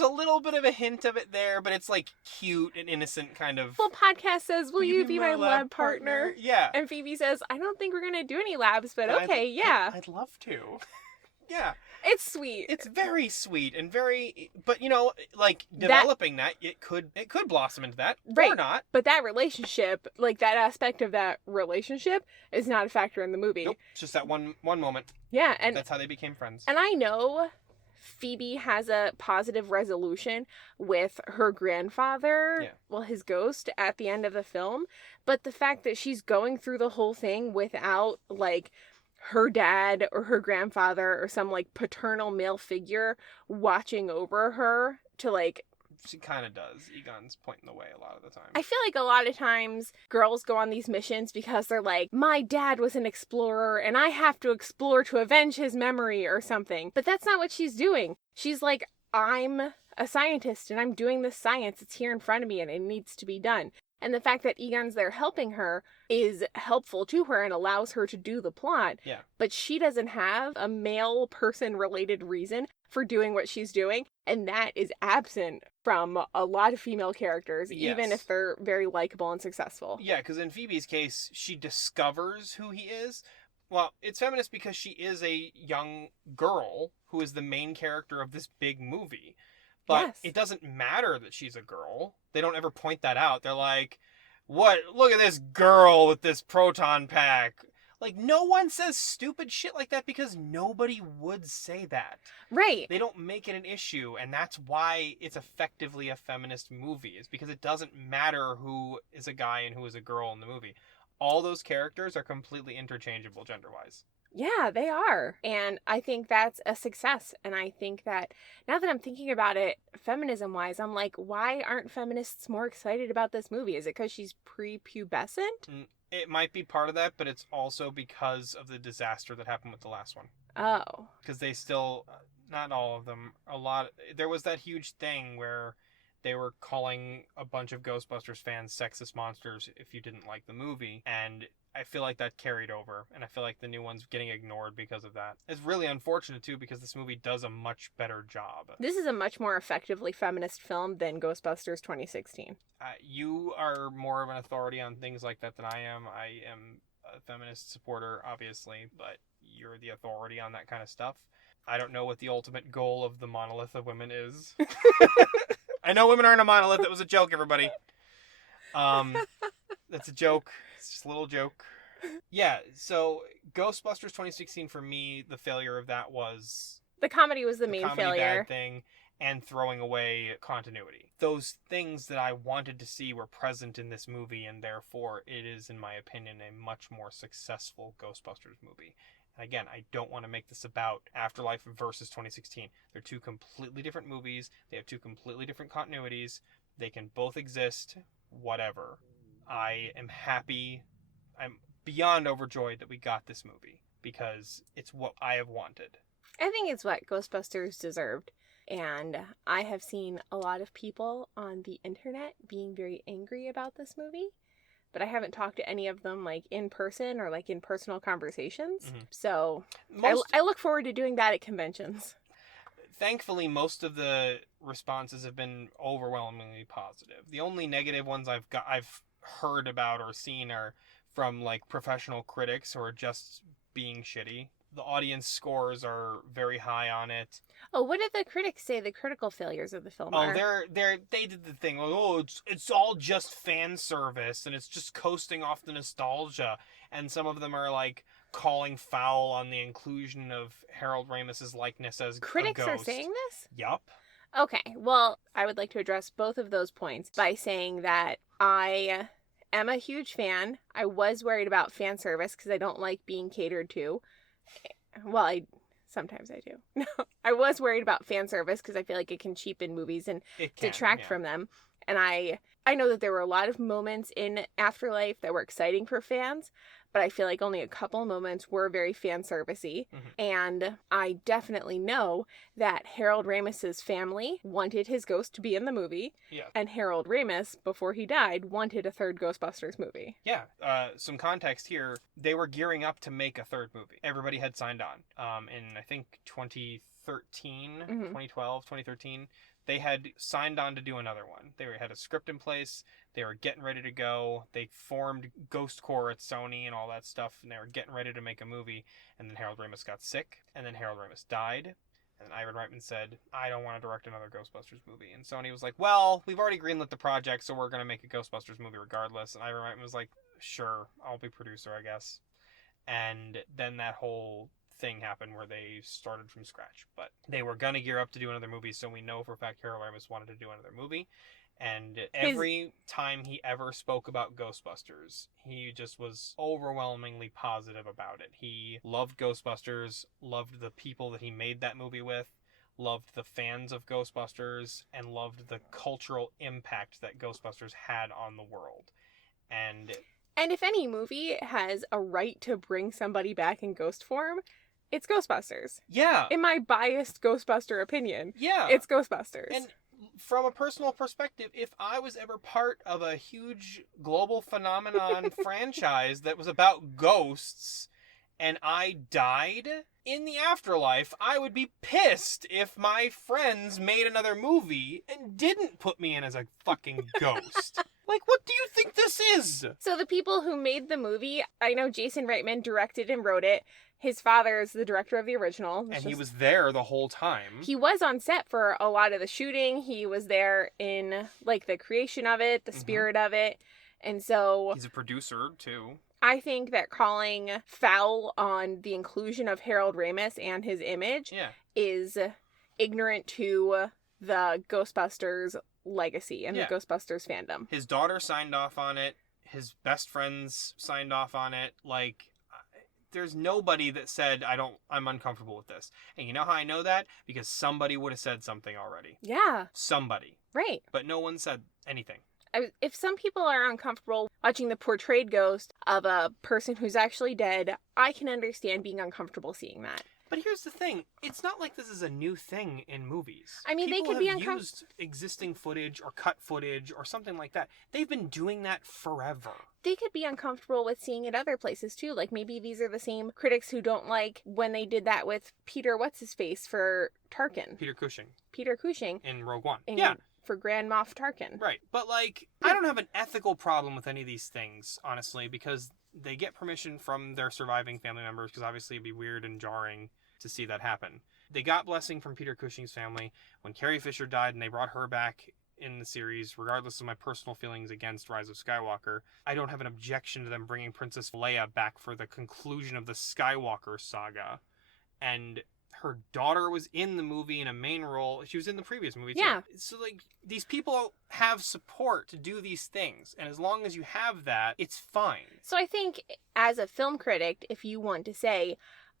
a little bit of a hint of it there, but it's like cute and innocent kind of... Well, podcast says, will you be my lab partner? Yeah. And Phoebe says, I don't think we're going to do any labs, but okay, yeah. I'd love to. Yeah. It's sweet. It's very sweet and very, but you know, like developing that it could blossom into that, right. Or not. But that relationship, like that aspect of that relationship, is not a factor in the movie. Nope, it's just that one moment. Yeah, and that's how they became friends. And I know Phoebe has a positive resolution with her grandfather, well, his ghost, at the end of the film. But the fact that she's going through the whole thing without, like, her dad or her grandfather or some, like, paternal male figure watching over her to, like... She kind of does. Egon's pointing the way a lot of the time. I feel like a lot of times girls go on these missions because they're like, my dad was an explorer and I have to explore to avenge his memory or something. But that's not what she's doing. She's like, I'm a scientist and I'm doing this science. It's here in front of me and it needs to be done. And the fact that Egon's there helping her is helpful to her and allows her to do the plot. Yeah. But she doesn't have a male person related reason for doing what she's doing. And that is absent from a lot of female characters, even if they're very likable and successful. Yeah, because in Phoebe's case, she discovers who he is. Well, it's feminist because she is a young girl who is the main character of this big movie. But it doesn't matter that she's a girl. They don't ever point that out. They're like, what? Look at this girl with this proton pack. Like, no one says stupid shit like that because nobody would say that. Right. They don't make it an issue, and that's why it's effectively a feminist movie, is because it doesn't matter who is a guy and who is a girl in the movie. All those characters are completely interchangeable gender-wise. Yeah, they are. And I think that's a success. And I think that now that I'm thinking about it, feminism-wise, I'm like, why aren't feminists more excited about this movie? Is it because she's prepubescent? It might be part of that, but it's also because of the disaster that happened with the last one. Oh. Because they still, not all of them, there was that huge thing where they were calling a bunch of Ghostbusters fans sexist monsters if you didn't like the movie, and I feel like that carried over, and I feel like the new one's getting ignored because of that. It's really unfortunate, too, because this movie does a much better job. This is a much more effectively feminist film than Ghostbusters 2016. You are more of an authority on things like that than I am. I am a feminist supporter, obviously, but you're the authority on that kind of stuff. I don't know what the ultimate goal of the monolith of women is. I know women aren't a monolith. It was a joke, everybody. That's a joke. It's just a little joke. Yeah, so Ghostbusters 2016, for me, the failure of that was... The comedy was the main failure. Bad thing, and throwing away continuity. Those things that I wanted to see were present in this movie, and therefore it is, in my opinion, a much more successful Ghostbusters movie. And again, I don't want to make this about Afterlife versus 2016. They're two completely different movies. They have two completely different continuities. They can both exist, whatever. I am happy. I'm beyond overjoyed that we got this movie because it's what I have wanted. I think it's what Ghostbusters deserved. And I have seen a lot of people on the internet being very angry about this movie, but I haven't talked to any of them like in person or like in personal conversations. Mm-hmm. So I look forward to doing that at conventions. Thankfully, most of the responses have been overwhelmingly positive. The only negative ones I've heard about or seen are from like professional critics who are just being shitty. The audience scores are very high on it. Oh, what did the critics say the critical failures of the film are? They did the thing, like, oh, it's all just fan service and it's just coasting off the nostalgia. And some of them are like calling foul on the inclusion of Harold Ramis's likeness as critics a ghost. Are saying this? Yup. Okay, well, I would like to address both of those points by saying that I am a huge fan. I was worried about fan service because I don't like being catered to. Well, sometimes I do. No, I was worried about fan service because I feel like it can cheapen movies and detract from them. And I know that there were a lot of moments in Afterlife that were exciting for fans, but I feel like only a couple moments were very fan servicey. Mm-hmm. And I definitely know that Harold Ramis's family wanted his ghost to be in the movie. Yeah. And Harold Ramis, before he died, wanted a third Ghostbusters movie. Yeah. Some context here. They were gearing up to make a third movie. Everybody had signed on. In, I think, 2013, mm-hmm. 2012, 2013. They had signed on to do another one. They had a script in place. They were getting ready to go. They formed Ghost Corps at Sony and all that stuff, and they were getting ready to make a movie. And then Harold Ramis got sick, and then Harold Ramis died. And Ivan Reitman said, I don't want to direct another Ghostbusters movie. And Sony was like, well, we've already greenlit the project, so we're going to make a Ghostbusters movie regardless. And Ivan Reitman was like, sure, I'll be producer, I guess. And then that whole thing happen where they started from scratch. But they were going to gear up to do another movie, so we know for a fact Harold Ramis wanted to do another movie. And every time he ever spoke about Ghostbusters, he just was overwhelmingly positive about it. He loved Ghostbusters, loved the people that he made that movie with, loved the fans of Ghostbusters, and loved the cultural impact that Ghostbusters had on the world. And if any movie has a right to bring somebody back in ghost form, it's Ghostbusters. Yeah. In my biased Ghostbuster opinion, yeah, it's Ghostbusters. And from a personal perspective, if I was ever part of a huge global phenomenon franchise that was about ghosts and I died in the afterlife, I would be pissed if my friends made another movie and didn't put me in as a fucking ghost. Like, what do you think this is? So the people who made the movie, I know Jason Reitman directed and wrote it. His father is the director of the original. And he was there the whole time. He was on set for a lot of the shooting. He was there in, like, the creation of it, the spirit of it. And so... he's a producer, too. I think that calling foul on the inclusion of Harold Ramis and his image is ignorant to the Ghostbusters legacy and the Ghostbusters fandom. His daughter signed off on it. His best friends signed off on it. Like... there's nobody that said, I'm uncomfortable with this. And you know how I know that? Because somebody would have said something already. Yeah. Somebody. Right. But no one said anything. If some people are uncomfortable watching the portrayed ghost of a person who's actually dead, I can understand being uncomfortable seeing that. But here's the thing. It's not like this is a new thing in movies. I mean, people they could be have used existing footage or cut footage or something like that. They've been doing that forever. They could be uncomfortable with seeing it other places, too. Like, maybe these are the same critics who don't like when they did that with Peter What's-His-Face for Tarkin. Peter Cushing. Peter Cushing. In Rogue One. For Grand Moff Tarkin. Right. But, like, I don't have an ethical problem with any of these things, honestly, because they get permission from their surviving family members, because obviously it'd be weird and jarring to see that happen. They got blessing from Peter Cushing's family when Carrie Fisher died, and they brought her back in the series, regardless of my personal feelings against Rise of Skywalker. I don't have an objection to them bringing Princess Leia back for the conclusion of the Skywalker saga. And her daughter was in the movie in a main role. She was in the previous movie, too. Yeah. So, like, these people have support to do these things. And as long as you have that, it's fine. So I think, as a film critic, if you want to say,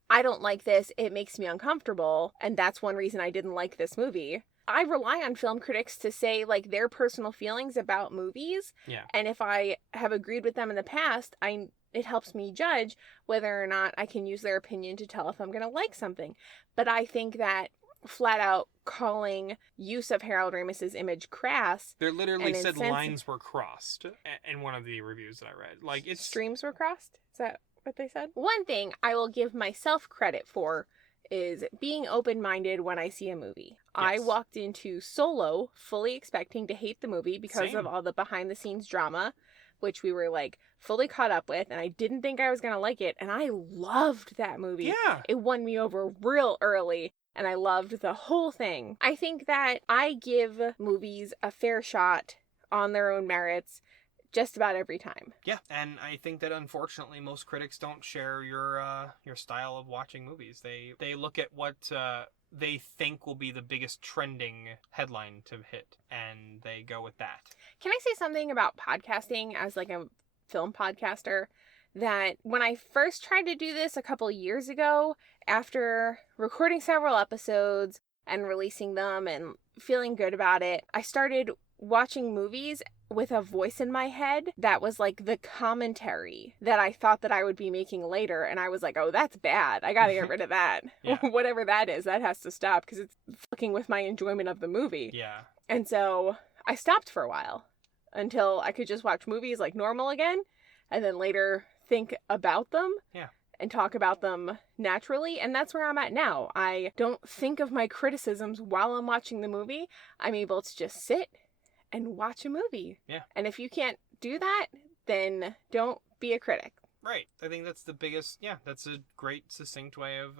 I don't like this, it makes me uncomfortable, and that's one reason I didn't like this movie, I rely on film critics to say, like, their personal feelings about movies. Yeah. And if I have agreed with them in the past, it helps me judge whether or not I can use their opinion to tell if I'm going to like something. But I think that flat out calling use of Harold Ramis's image crass. There literally said lines were crossed in one of the reviews that I read. Like, it's streams were crossed? Is that what they said? One thing I will give myself credit for is being open-minded when I see a movie. Yes. I walked into Solo fully expecting to hate the movie because of all the behind-the-scenes drama, which we were, like, fully caught up with, and I didn't think I was going to like it, and I loved that movie. Yeah. It won me over real early, and I loved the whole thing. I think that I give movies a fair shot on their own merits just about every time. Yeah, and I think that unfortunately most critics don't share your style of watching movies. They look at what they think will be the biggest trending headline to hit, and they go with that. Can I say something about podcasting as, like, a film podcaster? That when I first tried to do this a couple years ago, after recording several episodes and releasing them and feeling good about it, I started watching movies with a voice in my head that was like the commentary that I thought that I would be making later, and I was like, oh, that's bad. I gotta get rid of that. Whatever that is, that has to stop because it's fucking with my enjoyment of the movie. Yeah. And so I stopped for a while until I could just watch movies like normal again, and then later think about them. Yeah. And talk about them naturally, and that's where I'm at now. I don't think of my criticisms while I'm watching the movie. I'm able to just sit and watch a movie. Yeah. And if you can't do that, then don't be a critic. Right. I think that's the biggest, that's a great succinct way of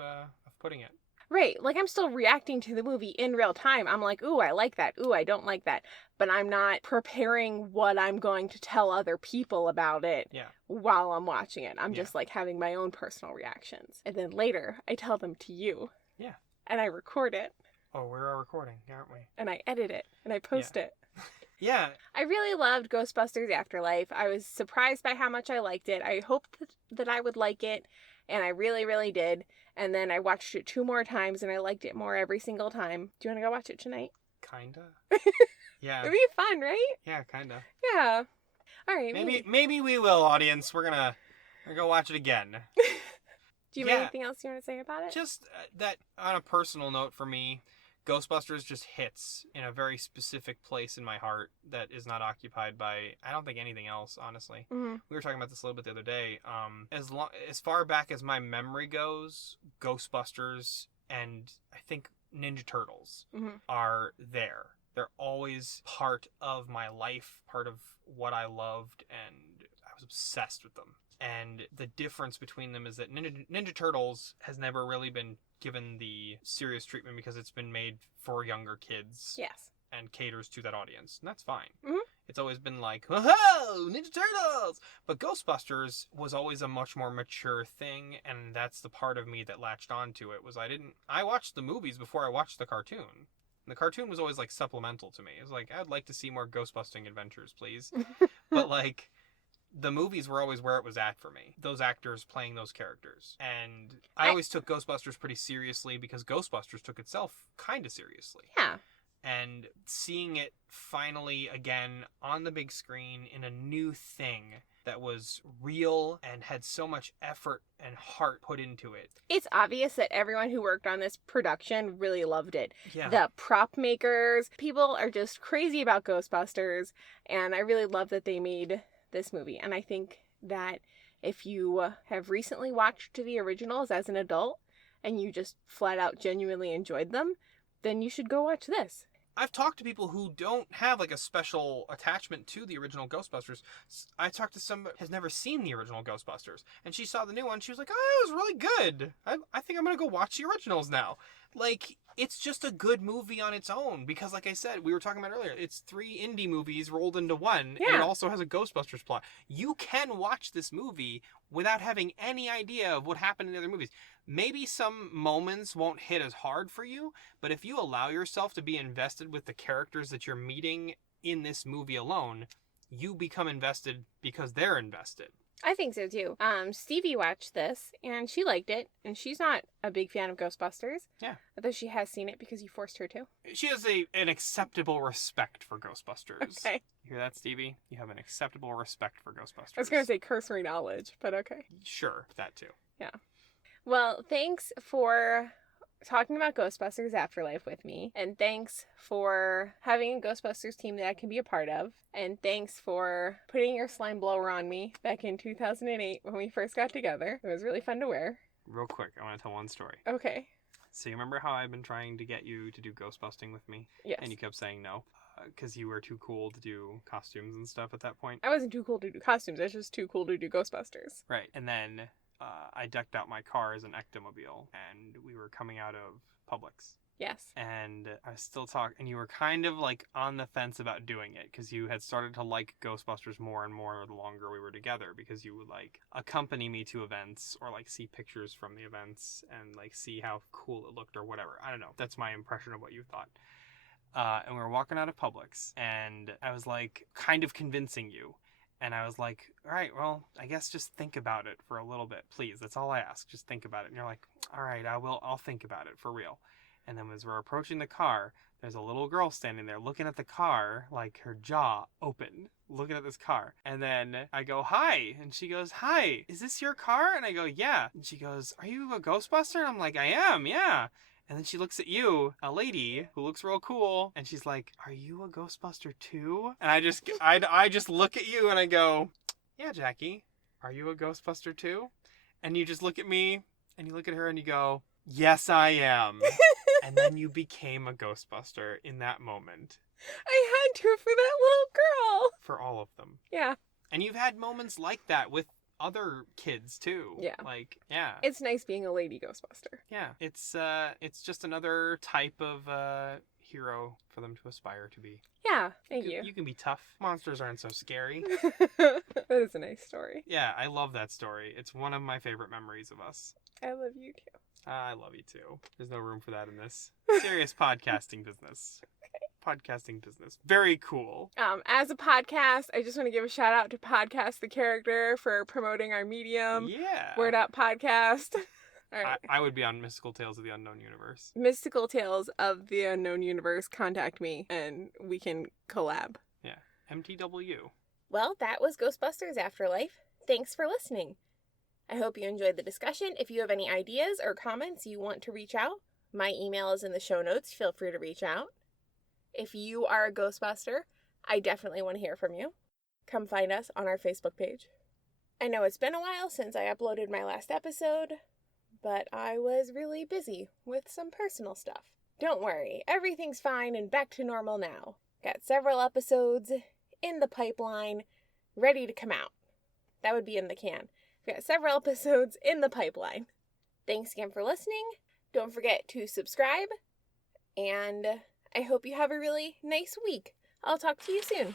putting it. Right. Like, I'm still reacting to the movie in real time. I'm like, ooh, I like that. Ooh, I don't like that. But I'm not preparing what I'm going to tell other people about it while I'm watching it. I'm just, like, having my own personal reactions. And then later, I tell them to you. Yeah. And I record it. Oh, we're recording, aren't we? And I edit it. And I post it. Yeah. I really loved Ghostbusters Afterlife. I was surprised by how much I liked it. I hoped that I would like it. And I really, really did. And then I watched it 2 more times, and I liked it more every single time. Do you want to go watch it tonight? Kinda. Yeah. It'd be fun, right? Yeah, kinda. Yeah. All right. Maybe we will, audience. We're gonna go watch it again. Do you have anything else you want to say about it? Just that, on a personal note for me, Ghostbusters just hits in a very specific place in my heart that is not occupied by, I don't think, anything else, honestly. Mm-hmm. We were talking about this a little bit the other day. As far back as my memory goes, Ghostbusters and I think Ninja Turtles are there. They're always part of my life, part of what I loved, and I was obsessed with them. And the difference between them is that Ninja Turtles has never really been given the serious treatment because it's been made for younger kids. Yes. And caters to that audience. And that's fine. Mm-hmm. It's always been like, whoa, Ninja Turtles! But Ghostbusters was always a much more mature thing, and that's the part of me that latched onto it, was I watched the movies before I watched the cartoon. And the cartoon was always, like, supplemental to me. It was like, I'd like to see more Ghostbusting adventures, please. But, like, the movies were always where it was at for me. Those actors playing those characters. And I always took Ghostbusters pretty seriously because Ghostbusters took itself kind of seriously. Yeah. And seeing it finally again on the big screen in a new thing that was real and had so much effort and heart put into it. It's obvious that everyone who worked on this production really loved it. Yeah. The prop makers, people are just crazy about Ghostbusters, and I really love that they made this movie. And I think that if you have recently watched the originals as an adult and you just flat out genuinely enjoyed them, then you should go watch this. I've talked to people who don't have like a special attachment to the original Ghostbusters. I talked to somebody who has never seen the original Ghostbusters, and she saw the new one. She was like, oh, it was really good. I think I'm going to go watch the originals now. Like, it's just a good movie on its own because, like I said, we were talking about earlier, it's 3 indie movies rolled into one, and it also has a Ghostbusters plot. You can watch this movie without having any idea of what happened in the other movies. Maybe some moments won't hit as hard for you, but if you allow yourself to be invested with the characters that you're meeting in this movie alone, you become invested because they're invested. I think so too. Stevie watched this and she liked it, and she's not a big fan of Ghostbusters. Yeah. Although she has seen it because you forced her to. She has an acceptable respect for Ghostbusters. Okay. You hear that, Stevie? You have an acceptable respect for Ghostbusters. I was going to say cursory knowledge, but okay. Sure, that too. Yeah. Well, thanks for talking about Ghostbusters Afterlife with me, and thanks for having a Ghostbusters team that I can be a part of, and thanks for putting your slime blower on me back in 2008 when we first got together. It was really fun to wear. Real quick, I want to tell one story. Okay. So you remember how I've been trying to get you to do Ghostbusting with me? Yes. And you kept saying no? Because you were too cool to do costumes and stuff at that point? I wasn't too cool to do costumes. I was just too cool to do Ghostbusters. Right. And then I decked out my car as an ectomobile, and we were coming out of Publix. Yes. And I was still talking, and you were kind of like on the fence about doing it because you had started to like Ghostbusters more and more the longer we were together, because you would like accompany me to events or like see pictures from the events and like see how cool it looked or whatever. I don't know. That's my impression of what you thought. And we were walking out of Publix, and I was like kind of convincing you. And I was like, all right, well, I guess just think about it for a little bit, please. That's all I ask. Just think about it. And you're like, all right, I'll think about it for real. And then as we're approaching the car, there's a little girl standing there looking at the car, like her jaw open, looking at this car. And then I go, hi. And she goes, hi, is this your car? And I go, yeah. And she goes, are you a Ghostbuster? And I'm like, I am, yeah. And then she looks at you, a lady who looks real cool, and she's like, are you a Ghostbuster too? And I just look at you and I go, yeah, Jackie, are you a Ghostbuster too? And you just look at me and you look at her and you go, yes, I am. And then you became a Ghostbuster in that moment. I had to for that little girl. For all of them. Yeah. And you've had moments like that with other kids too. Yeah. Like, yeah. It's nice being a lady Ghostbuster. Yeah. It's just another type of hero for them to aspire to be. Yeah, thank you. You can be tough. Monsters aren't so scary. That is a nice story. Yeah, I love that story. It's one of my favorite memories of us. I love you too. I love you too. There's no room for that in this serious podcasting business. Podcasting business. Very cool. As a podcast, I just want to give a shout out to Podcast the Character for promoting our medium. Yeah. Word Up Podcast. All right. I would be on Mystical Tales of the Unknown Universe. Mystical Tales of the Unknown Universe, contact me and we can collab. Yeah. MTW. Well, that was Ghostbusters Afterlife. Thanks for listening. I hope you enjoyed the discussion. If you have any ideas or comments you want to reach out, my email is in the show notes. Feel free to reach out. If you are a Ghostbuster, I definitely want to hear from you. Come find us on our Facebook page. I know it's been a while since I uploaded my last episode, but I was really busy with some personal stuff. Don't worry, everything's fine and back to normal now. Got several episodes in the pipeline, ready to come out. That would be in the can. We've got several episodes in the pipeline. Thanks again for listening. Don't forget to subscribe, and I hope you have a really nice week. I'll talk to you soon.